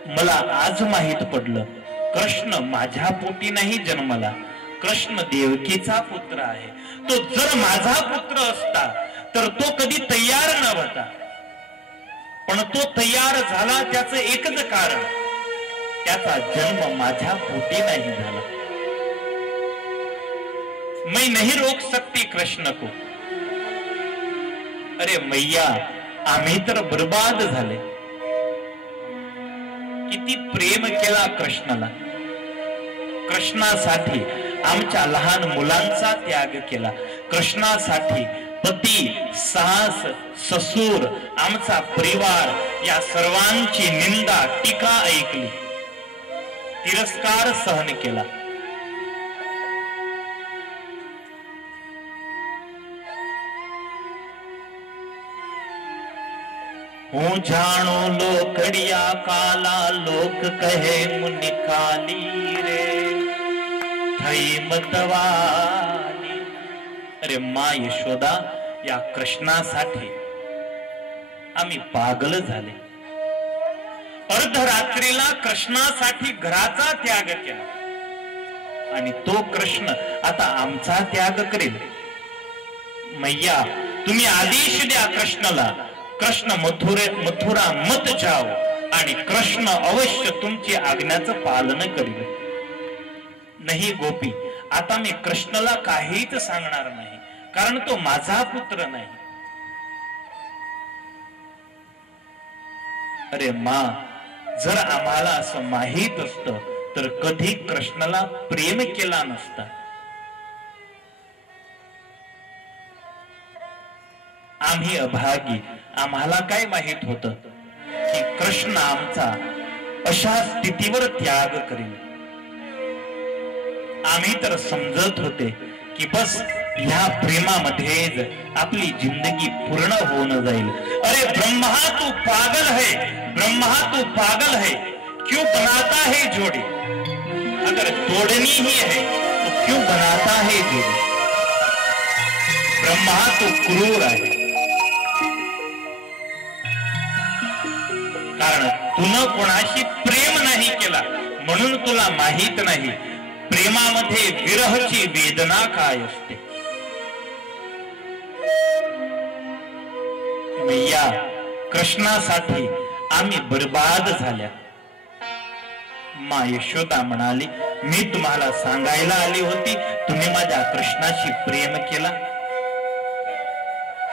मला आज माहित पडलं, कृष्ण माझ्या पोटी नाही जन्मला, कृष्ण देवकीचा पुत्र आहे. तो जर माझा पुत्र असता तर तो कधी तयार न होता, पण तो तयार झाला त्याचं एकच कारण, त्याचा जन्म माझ्या पोटी नाही झाला. मैं नहीं रोक सकती कृष्ण को. अरे मैया, आम्ही तर बर्बाद झाले. किती प्रेम केला कृष्णाला, कृष्णासाठी आमच्या लहान मुलांचा त्याग केला, कृष्णासाठी पती, सास, ससूर, आमचा परिवार या सर्वांची निंदा, टीका ऐकली, तिरस्कार सहन केला. हूँ जानो लोकड़िया काला, लोक कहे मुनि काली रे, थई मतवाली. अरे मा यशोदा, या कृष्णासाठी आम्ही पागल झाले. अर्धरात्रीला कृष्णासाठी घराचा त्याग केला आणि तो कृष्ण आता आमचा त्याग करेल. मैया, तुम्ही आदेश द्या कृष्णाला, कृष्ण मथुरा मत जाओ आणि कृष्ण अवश्य तुमची आज्ञाचं पालन करेल. नाही गोपी, आता मी कृष्णाला काहीच सांगणार नाही, कारण तो माझा पुत्र नाही. अरे मा, जर आम्हाला असं माहित असतं तर कधी कृष्णाला प्रेम केला नसता. आम्ही अभागी, आम्हाला काय माहित होतं की कृष्ण आमचा अशा स्थितीवर त्याग करेल. आम्ही तर समजत होते की बस ह्या प्रेमामध्येच आपली जिंदगी पूर्ण होऊन जाईल. अरे ब्रह्मा तू पागल है, ब्रह्मा तू पागल है, क्यों बनाता है जोड़ी? अगर तोड़नी ही है तो क्यों बनाता है जोड़ी? ब्रह्मा तू क्रूर आहे, कारण तुन कोणाशी प्रेम नाही केला म्हणून तुला माहित नाही प्रेमामध्ये विरहची वेदना काय असते. मैया, कृष्णासाठी आम्ही बर्बाद झाल्या. मा यशोदा म्हणाली, मी तुम्हाला सांगायला आली होती तुम्ही माझ्या कृष्णाशी प्रेम केला.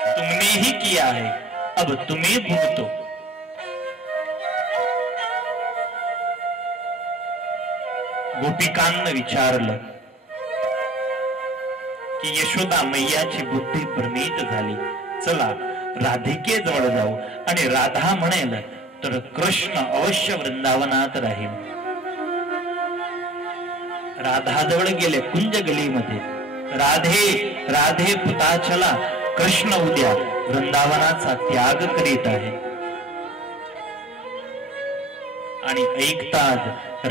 तुमने ही किया है, अब तुम्ही भुगतो. गोपिकांना विचारलं की यशोदा मैयाची बुद्धी भ्रमित झाली, चला राधिके जवळ जाऊ. आणि राधा म्हणेल तर कृष्ण अवश्य वृंदावनात राहील. राधा जवळ गेले कुंज गलीमध्ये. राधे राधे पुता चला, कृष्ण उद्या वृंदावनाचा त्याग करीत आहे. आणि ऐकताच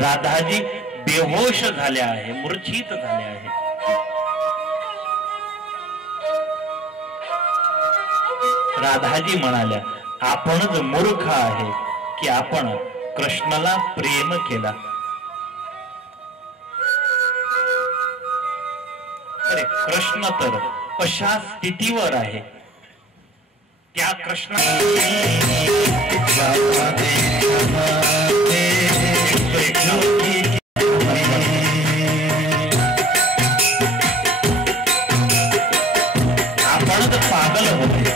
राधाजी बेहोश झाल्या आहे, मूर्छित झाल्या आहे. राधाजी म्हणाल्या, आपणच मूर्ख आहे की आपण कृष्णाला प्रेम केला. अरे कृष्ण तर अशा स्थितीवर आहे, त्या कृष्ण आपणच पागल होते.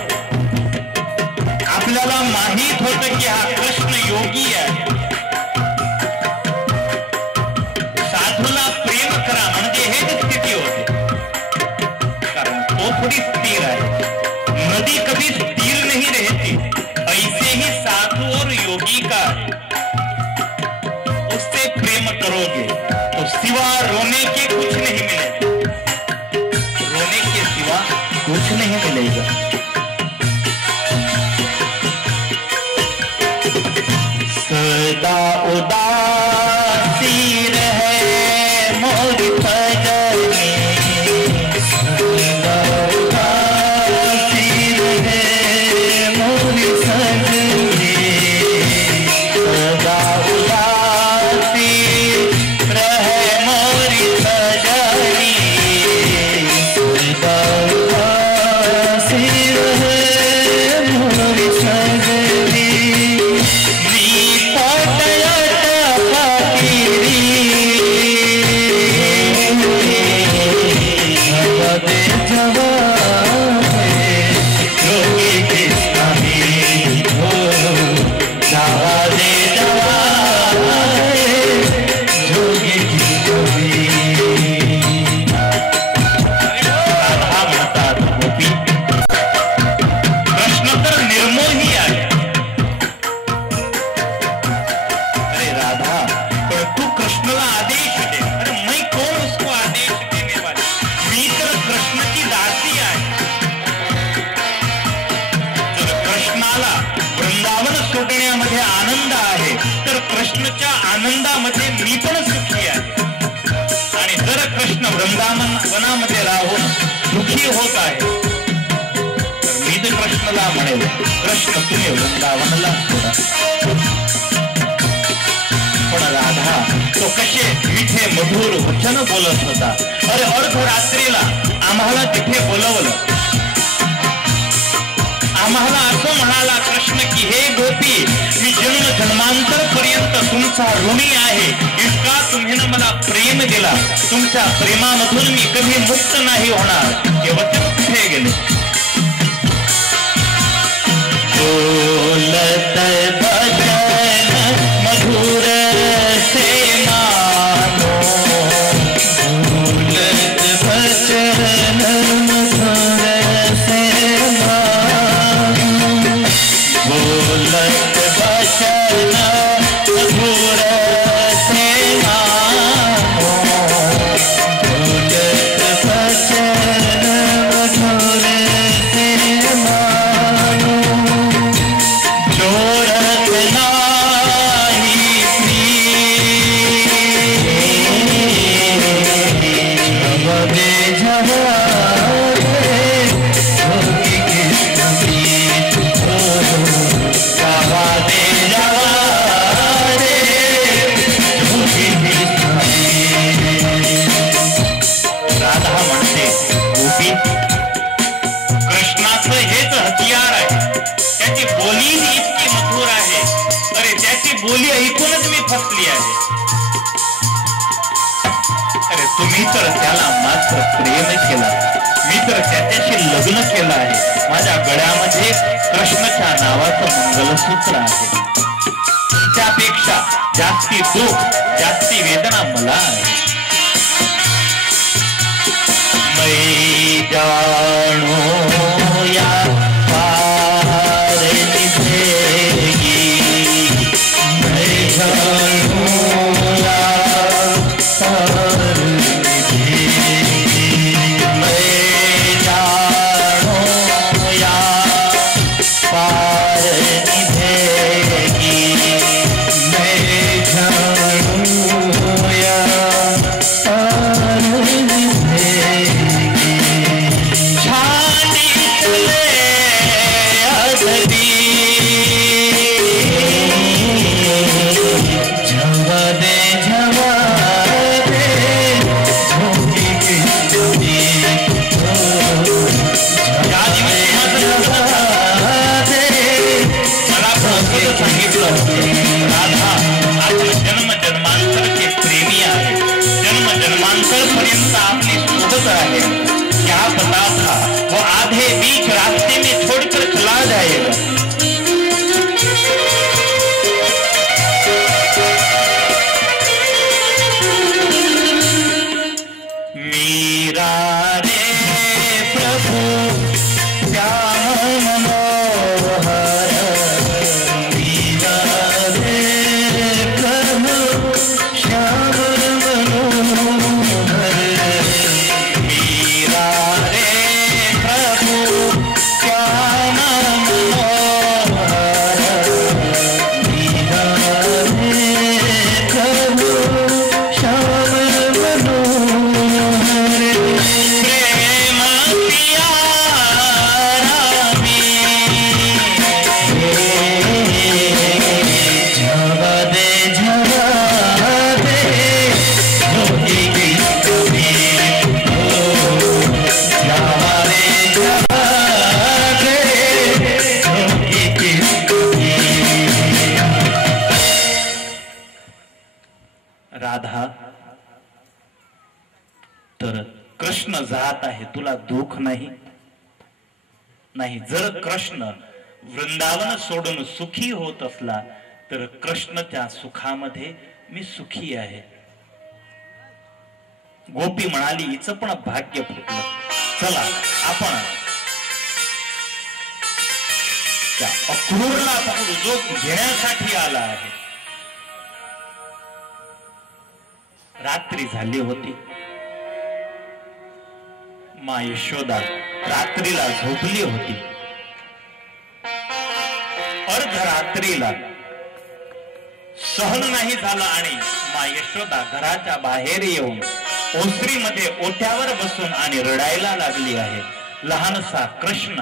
आपल्याला माहित होत की हा कृष्ण योगी आहे. साधूला प्रेम करा म्हणजे हेच स्थिती होते, कारण तो थोड़ी स्थिर आहे. नदी कभी स्थिर नहीं रहती, ऐसे ही साधु और योगी का है. उससे प्रेम करोगे तो सिवा रोने के कुछ नहीं मिलेगा, रोने के सिवा कुछ नहीं मिलेगा. सदा उदासी रहे मोर सजनी, सदा उदासी रहे मोर सजनी, सदा उदासी रहे मोर सजनी, सदा उदासी रहे मोर सजनी. आनंदामध्ये मी पण सुखी आहे. आणि जर कृष्ण वृंदावनामध्ये राहून दुखी होत आहे तर मी तर कृष्णाला म्हणेल, कृष्ण तुम्ही वृंदावनाला सोडा. पण राधा तो कसे मिठे मधुर वचन बोलत होता. अरे अर्धरात्रीला आम्हाला तिथे बोलवलं. आम्हाला असं म्हणाला कृष्ण की हे गोपी, मी जन्म जन्मांतर पर्यंत तुमचा ऋणी आहे. इतका तुम्ही मला प्रेम दिला, तुमच्या प्रेमामधून मी कधी मुक्त नाही होणार. हे वचन कुठे गेले? बोलत भजन मधुर से मानो, बोलत भजन मधुर से बोलत वचन मधुर से मानो, मी तर त्याला मात्र प्रेम केला, मी तर त्याच्याशी लग्न केलं आहे. माझ्या गळ्यामध्ये कृष्णाच्या नावाचं मंगलसूत्र आहे. त्यापेक्षा जास्ती दुःख, जास्ती वेदना मला आहे. मैं जानो या पार निभेगी, मैं जानो या पार निभेगी, मैं जानो या पार निभेगी, मैं जानो या पार निभेगी. क्या पता था वो आधे बीच रास्ते में छोड़कर चला जाएगा. मीरा रे प्रभु श्याम मनोहर, मीरा रे प्रभु श्याम मनोहर, मीरा रे प्रभु श्याम मनोहर, मीरा रे प्रभु श्याम मनोहर. प्रेम प्यारा झवा दे जोगी की कभी, झवा दे जोगी की कभी. राधा, तर कृष्ण जात आहे, तुला दुःख नाही? नाही. जर कृष्ण वृंदावन सोडून सुखी होत असला तर कृष्णच्या सुखामध्ये मी सुखी आहे. गोपी म्हणाली, हिचं पण भाग्य फुटलं. चला आपण त्या अक्रूरला पकडू जो घेण्यासाठी आला आहे. रात्री झाली होती. माँ यशोदा रात्रीला झोपली होती. अर्धरात्रीला सहन नाही झालं आणि माँ यशोदा घराच्या बाहेर येऊन ओसरीमध्ये ओट्यावर बसून आणि रडायला लागली आहे. लहानसा कृष्ण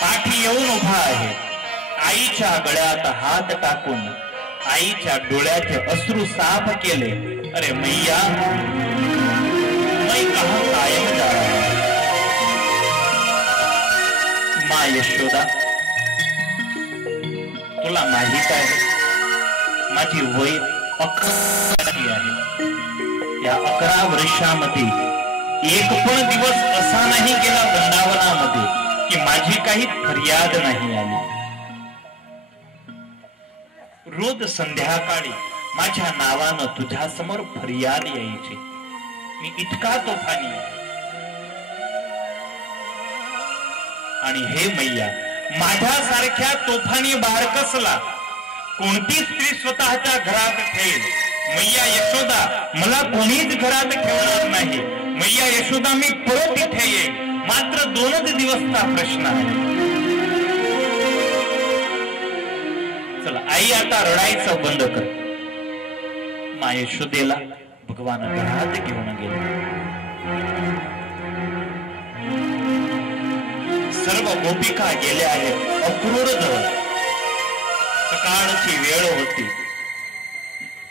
पाठी येऊन उभा आहे. आईच्या गळ्यात हात टाकून आईच्या डोळ्याचे अश्रू साफ केले. अरे मैया, मैं कहां कायम जा रहा हूं. माँ यशोदा, तुला माहित आहे माझी वय 11 आहे. या 11 वर्षामध्ये एक पण दिवस असा नाही गेला वृंदावनामध्ये की माझी काही फरियाद नाही आली. रोज संध्याकाळी माझ्या नावानं तुझ्या समोर फरियाद यायची. मी इतका तोफानी आहे. आणि हे मैया, माझ्यासारख्या तोफानी बारकसला कोणती स्त्री स्वतःच्या घरात ठेवेल? मैया यशोदा, मला कोणीच घरात ठेवणार नाही. मैया यशोदा, मी परत इथे येईल. मात्र 2च दिवसचा प्रश्न आहे. चला आई, आता रडायचं बंद कर. माँ यशोदेला भगवान घरात घेऊन गेले. सर्व गोपिका गेल्या आहेत अक्रूर जवळ. सकाळची वेळ होती.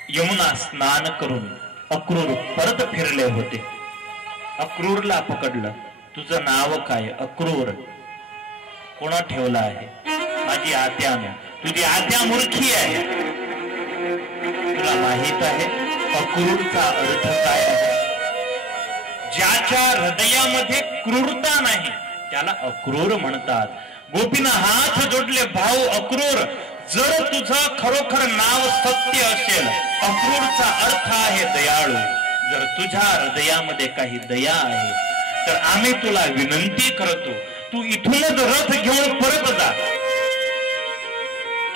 यमुना स्नान करून अक्रूर परत फिरले होते. अक्रूरला पकडलं. तुझं नाव काय? अक्रूर. कोणा ठेवला आहे? माझी आत्याने. तुझी आत्या मूर्खी आहे. तुला माहित आहे अक्रूरचा अर्थ काय आहे? ज्याच्या हृदयामध्ये क्रूरता नाही त्याला अक्रूर म्हणतात. गोपीनं हात जोडले, भाऊ अक्रूर, जर तुझं खरोखर नाव सत्य असेल, अक्रूरचा अर्थ आहे दयाळू, जर तुझ्या हृदयामध्ये काही दया आहे तर आम्ही तुला विनंती करतो, तू इथूनच रथ घेऊन परत जा.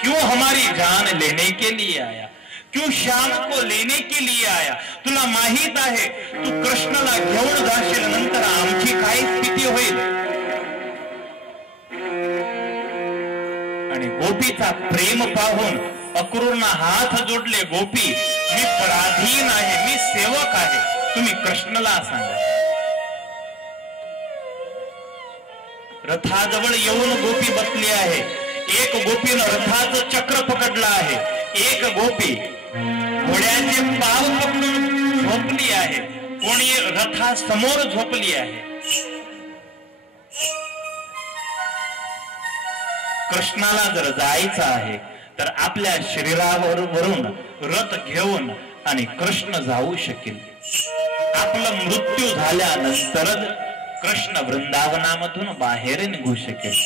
क्यों हमारी जान लेने के लिए आया, क्यों श्याम को लेने के लिए आया. तुला माहित आहे तू कृष्णाला घेऊन जाशील, नंतर आमची काय स्थिती होईल. आणि गोपीचा प्रेम पाहून अक्रूरना हात जोडले, गोपी मी पराधीन आहे, मी सेवक आहे, तुम्ही कृष्णाला सांगा. रथाजवळ येऊन गोपी बसली आहे. एक गोपीनं रथाचं चक्र पकडलं आहे, एक गोपी घोड्याचे पाव पकडून झोपली आहे, कोणी रथासमोर झोपली आहे. कृष्णाला जर जायचं आहे तर आपल्या शरीरावरून रथ घेऊन आणि कृष्ण जाऊ शकेल. आपलं मृत्यू झाल्यानंतरच कृष्ण वृंदावनामधून बाहेर निघू शकेल.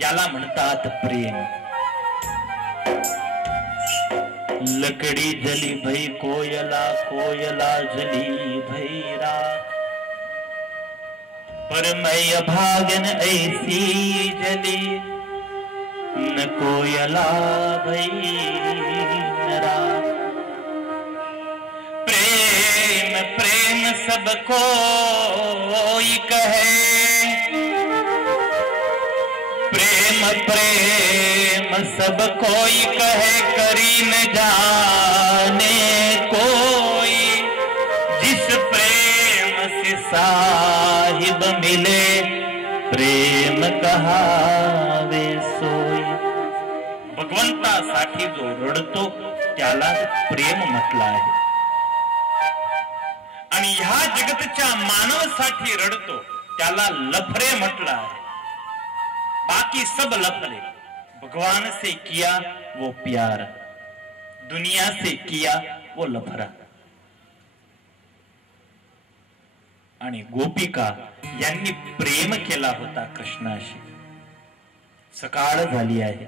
याला म्हणतात प्रेम. लकड़ी जली भई कोयला, कोयला जली भई राख, पर मैं अभागन ऐसी जली, न कोयला भई न राख. प्रेम प्रेम सब कोई कहे, प्रेम प्रेम सब कोई कहे, करी न जाने कोई, जिस प्रेम से साहिब मिले, प्रेम कहावे सोई. भगवंतासाठी जो रडतो त्याला प्रेम म्हटलं आहे. आणि ह्या जगतच्या मानवासाठी रडतो त्याला लफरे म्हटलं आहे. बाकी सब लफरे. भगवान से किया वो प्यार, दुनिया से किया वो लफरा. आणि गोपिका यांनी प्रेम केला होता कृष्णाशी. सकाळ झाली आहे.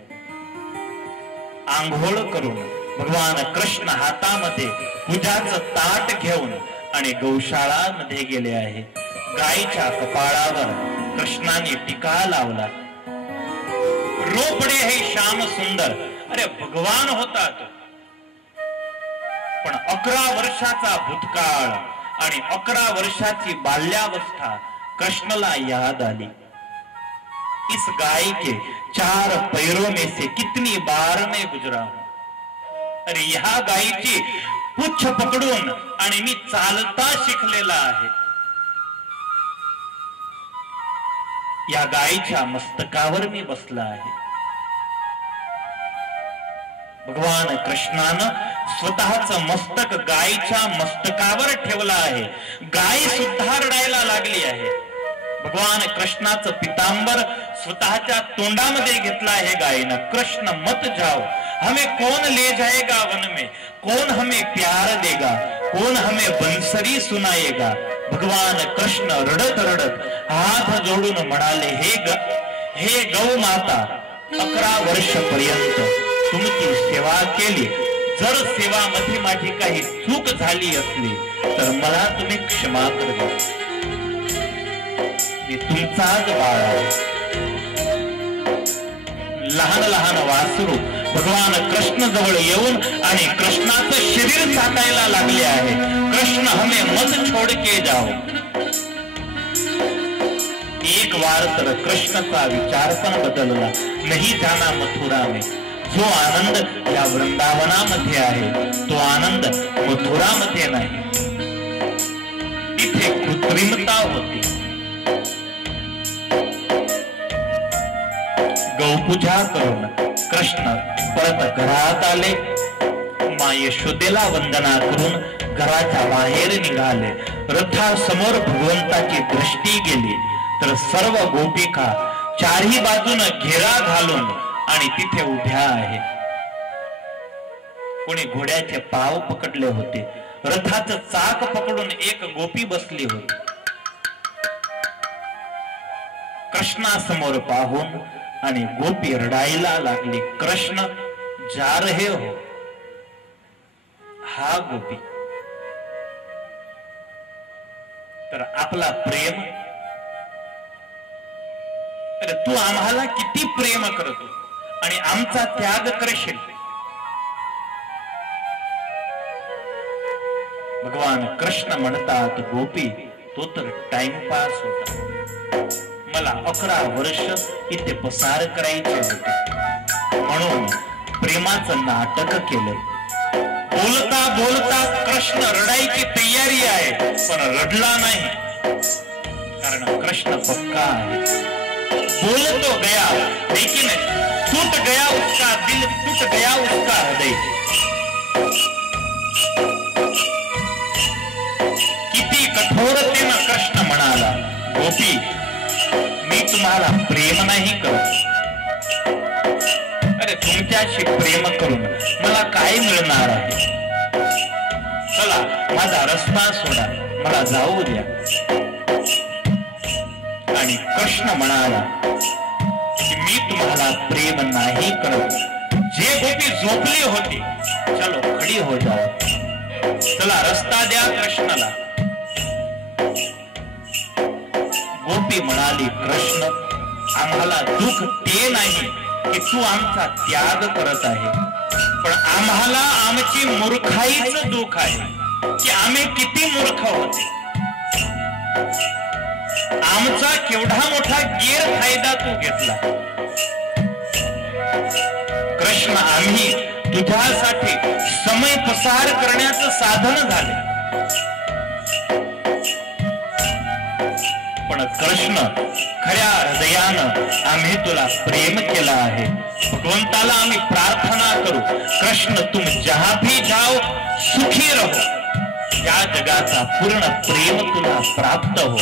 आंघोळ करून भगवान कृष्ण हातामध्ये पूजाचं ताट घेऊन आणि गौशाळामध्ये गेले आहे. गायीच्या कपाळावर कृष्णाने टीका लावला. रोपडे हे श्याम सुंदर. अरे भगवान होता तो, पण 11 वर्षाचा भूतकाळ आणि 11 वर्षाची बाल्यावस्था कृष्णला याद आली. इस गाय के 4 पैरों में से कितनी बार मैं गुजरा हूं. अरे ह्या गायीची पुच्छ पकडून आणि मी चालता शिकलेला आहे. या गायीच्या मस्तकावर मी बसला आहे. भगवान कृष्णानं स्वतःच मस्तक गायीच्या मस्तकावर ठेवलं आहे. गाय सुद्धा रडायला लागली आहे. भगवान कृष्णाचं पितांबर स्वतःच्या तोंडामध्ये घेतला आहे गायीनं. कृष्ण मत जाओ, हमें कौन ले जाएगा वन में, कौन हमें प्यार देगा, कौन हमें बंसरी सुनाएगा. भगवान कृष्ण रडत रडत हात जोडून म्हणाले, हे गौ माता, 11 वर्षपर्यंत तुमची सेवा केली. जर सेवामध्ये माझी काही चूक झाली असली तर मला तुम्ही क्षमा करा. मी तुमचाच बाळ आहे. लहान लहान वासरू भगवान कृष्ण जवळ येऊन आणि कृष्णाचं शरीर चाटायला लागले आहे. कृष्ण हमें मत छोड़ के जाओ. एक बार तर कृष्णाचा विचार पण बदलला. नहीं जाना मथुरा में. जो आनंद या वृंदावनामध्ये आहे तो आनंद मथुरामध्ये नाही. तिथे कृत्रिमता होती. गौपूजा करून कृष्ण परत घरात आले. माँ यशोदेला वंदना करून घराच्या बाहेर निघाले. रथासमोर भगवंताची दृष्टी गेली तर सर्व गोपिका चारही बाजून घेरा घालून आणि तिथे उभ्या आहे. कोणी घोड्याचे पाव पकडले होते, रथाचं चाक पकडून एक गोपी बसली होती. कृष्णासमोर पाहून आणि गोपी रडायला लागली. कृष्ण जा रहे हो. हा गोपी तर आपला प्रेम, अरे तू आम्हाला किती प्रेम करतो आणि आमचा त्याग करशील. भगवान कृष्ण म्हणतात, गोपी तो तर टाइमपास होता. मला 11 वर्ष इथे पसार करायचे होते म्हणून प्रेमाचं नाटक केलं. बोलता बोलता कृष्ण रडायची तयारी आहे पण रडला नाही, कारण कृष्ण पक्का आहे. बोल तो गया लेकिन टूट गया उसका दिल, टूट गया उसका हृदय. किती कठोरतेनं कृष्ण म्हणाला, गोपी मी तुम्हाला प्रेम नाही करत. अरे तुमच्याशी प्रेम करून मला काय मिळणार आहे. चला माझा रस्ता सोडा, मला जाऊ द्या. आणि कृष्ण म्हणाला की मी तुम्हाला प्रेम नाही करत. जे गोपी झोपली होती, चलो खडी हो जाओ, चला रस्ता द्या कृष्णाला. गोपी म्हणाली, कृष्ण आम्हाला दुःख ते नाही की तू आमचा त्याग करत आहे, पण आम्हाला आमची मूर्खाईचं दुःख आहे की आम्ही किती मूर्ख होते. आमचा केवढा मोठा गैरफायदा तू घेतला. कृष्ण आम्ही तुझ्यासाठी समय पसार करण्याचं साधन झाले. पण कृष्ण खऱ्या हृदयानं आम्ही तुला प्रेम केला आहे. भगवंताला आम्ही प्रार्थना करू, कृष्ण तुम जहां भी जाओ सुखी रहो. या जगाचा पूर्ण प्रेम तुला प्राप्त हो.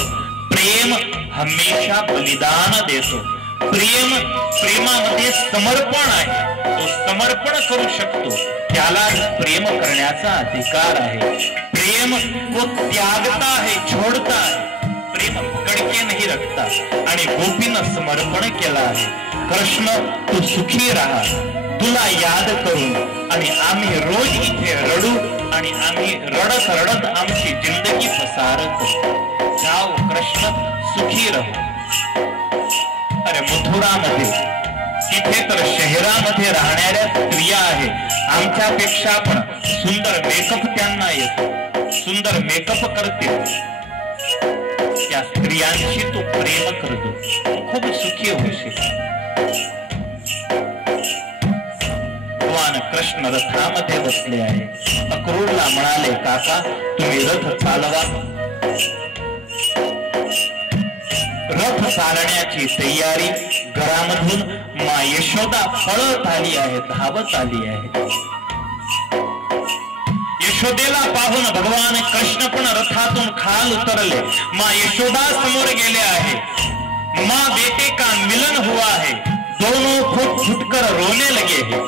प्रेम हमेशा बलिदान देतो. प्रेमामध्ये समर्पण आहे. तो समर्पण करू शकतो, त्याला प्रेम करण्याचा अधिकार आहे. प्रेम वो त्यागता है, छोड़ता है. प्रेम पकड़ के नहीं रखता. आणि गोपीनं समर्पण केलं आहे. कृष्ण तू सुखी राहा, तुला याद करून आणि आम्ही रोज इथे रडू आणि आम्ही रडत रडत आमची जिंदगी पसार करू. जाओ कृष्ण सुखी रहो. अरे मथुरामध्ये, तिथे तर शहरामध्ये राहणाऱ्या स्त्रिया आहेत, आमच्यापेक्षा पण सुंदर मेकअप त्यांना येतो, सुंदर मेकअप करते. त्या स्त्रियांशी तू प्रेम करतो, खूप सुखी होशील. भगवान कृष्ण रथामध्ये बसले आहे. अक्रूरला म्हणाले, काका तुम्ही रथ चालवा. रथ चालण्याची तयारी घरामधून मा यशोदा पळत आली आहे, धावत आली आहे. यशोदेला पाहून भगवान कृष्ण पण रथातून खाल उतरले. माँ यशोदा समोर गेले आहे. माँ बेटे का मिलन हुआ है, दोनों फुट फुट कर रोने लगे हैं.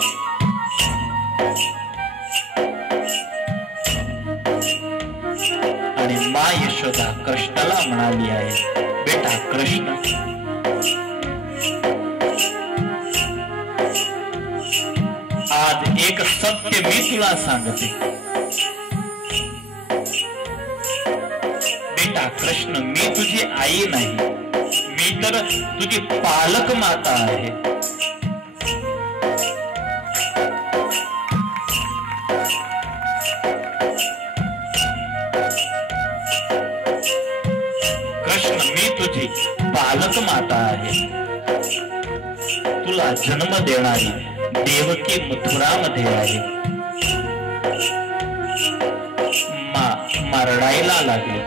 आणि माँ यशोदा कृष्णाला म्हणाली आहे, बेटा कृष्ण आज एक सत्य मी तुला सांगते. बेटा कृष्ण मी तुझी आई नाही, मी तर तुझी पालक माता आहे. कृष्ण मी तुझी पालक माता आहे. तुला जन्म देणारी देवकी मथुरामध्ये आहे. मा रडायला लागली.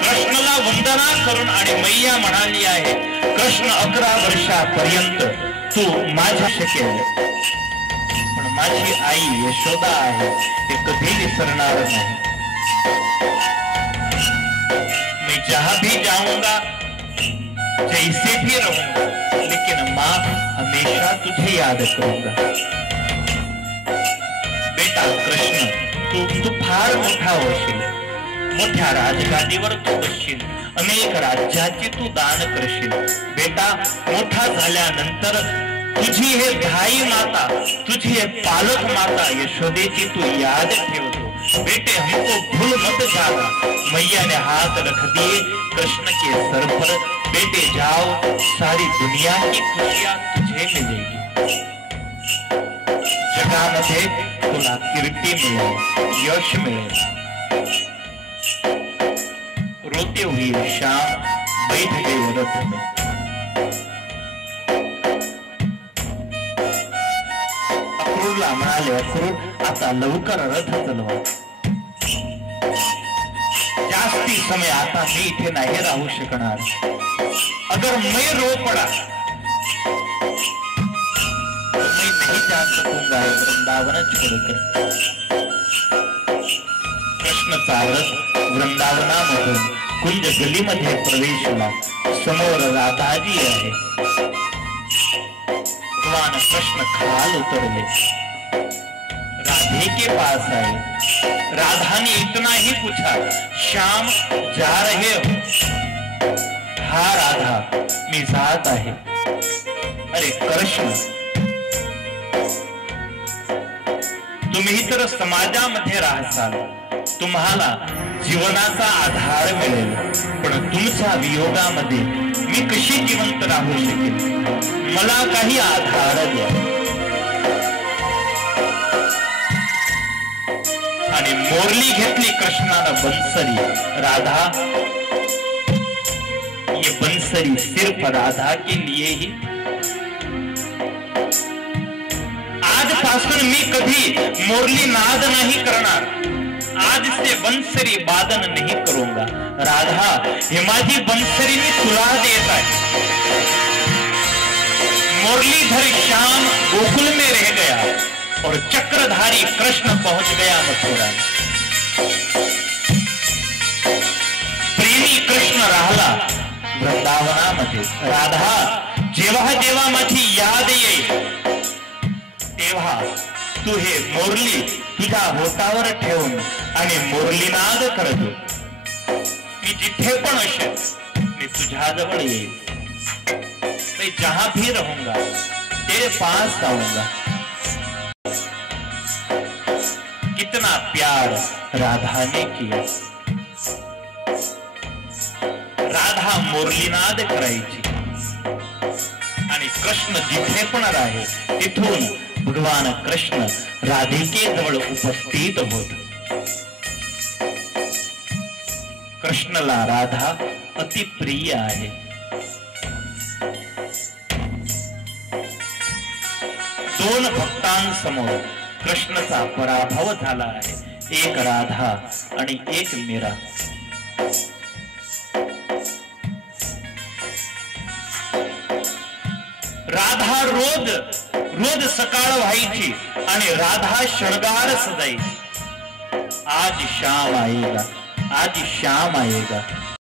कृष्णाला वंदना करून आणि मैया म्हणाली आहे, कृष्ण 11 वर्षापर्यंत तू माझ्या केले, पण माझी आई यशोदा आहे हे कधी विसरणार नाही. मैं जहां भी जाऊंगा, जैसे भी रहूंगा, लेकिन माँ हमेशा तुझे याद करूंगा. बेटा बेटा कृष्ण, तू फार मोठा होशील, मोठ्या राजगादीवर तू बसशील, अनेक राज्याचे तू दान करशील. बेटा मोठा झाल्यानंतर तुझी हे धाई माता, तुझी हे पालक माता यशोदेची तू याद ठेवतो. बेटे हमको भूल मत जाना, मैया ने हाथ रख दिए कृष्ण के सर पर. बेटे जाओ, सारी दुनिया की खुशियां तुझे मिलेगी. जगामध्ये तुला कीर्ती मिळेल, यश मिळेल. रोते हुए श्याम बैठ गए रथ में. अक्रूरला म्हणाले, अक्रूर आता लवकर रथ चालवा. जास्ती समय आता मी इथे नाही राहू शकणार. अगर मैं रो पड़ा तो मैं नहीं जा सकूंगा वृंदावन छोड़कर. कृष्ण चालत वृंदावनामधून कुंज गलीमध्ये प्रवेशला. समोर राधाजी आहे. भगवान कृष्ण खाल उतरले, राधे के पास आए. राधा ने इतना ही पूछा, श्याम जा रहे हो? हा राधा, मी जात आहे. अरे कृष्ण, तुम्ही तर समाजामध्ये राहसाल, तुम्हाला जीवनाचा आधार मिळेल, पण तुमच्या वियोगामध्ये मी कशी जिवंत राहू शकेल? मला काही आधार द्या. आणि मोरली घेतली कृष्णानं बंसरी. राधा, ये बंसरी सिर्फ राधा के लिए ही. आजपासून मी कधी मोरली नाद नाही करणार. आज से बंसरी वादन नहीं करूंगा. राधा, हे माझी बंसरी मी तुला देत आहे. मुरलीधर श्याम गोकुल में रह गया और चक्रधारी कृष्ण पहुंच गया मथुरा. प्रेमी कृष्ण राहला वृंदावनामध्ये. राधा, जेव्हा जेव्हा माझी याद येईल तेव्हा तू हे मुरली तुझ्या होटावर ठेवून आणि मुरलीनाद करतो. मी जिथे पण असेल मी तुझ्या जवळ येईल. मैं जहां भी रहूंगा तेरे पास आऊंगा. कितना प्यार राधा ने किया. राधा मुरलीनाद करायची आणि कृष्ण जिथे पण राहे तिथून भगवान कृष्ण राधिके जवळ उपस्थित होत. कृष्णला राधा अति प्रिय आहे. दोन भक्तांसमोर कृष्णचा पराभव झाला आहे. एक राधा आणि एक मीरा. राधा रोज सकाळ व्हायची आणि राधा शृंगार सजायची. आज शाम आएगा, आज शाम आएगा.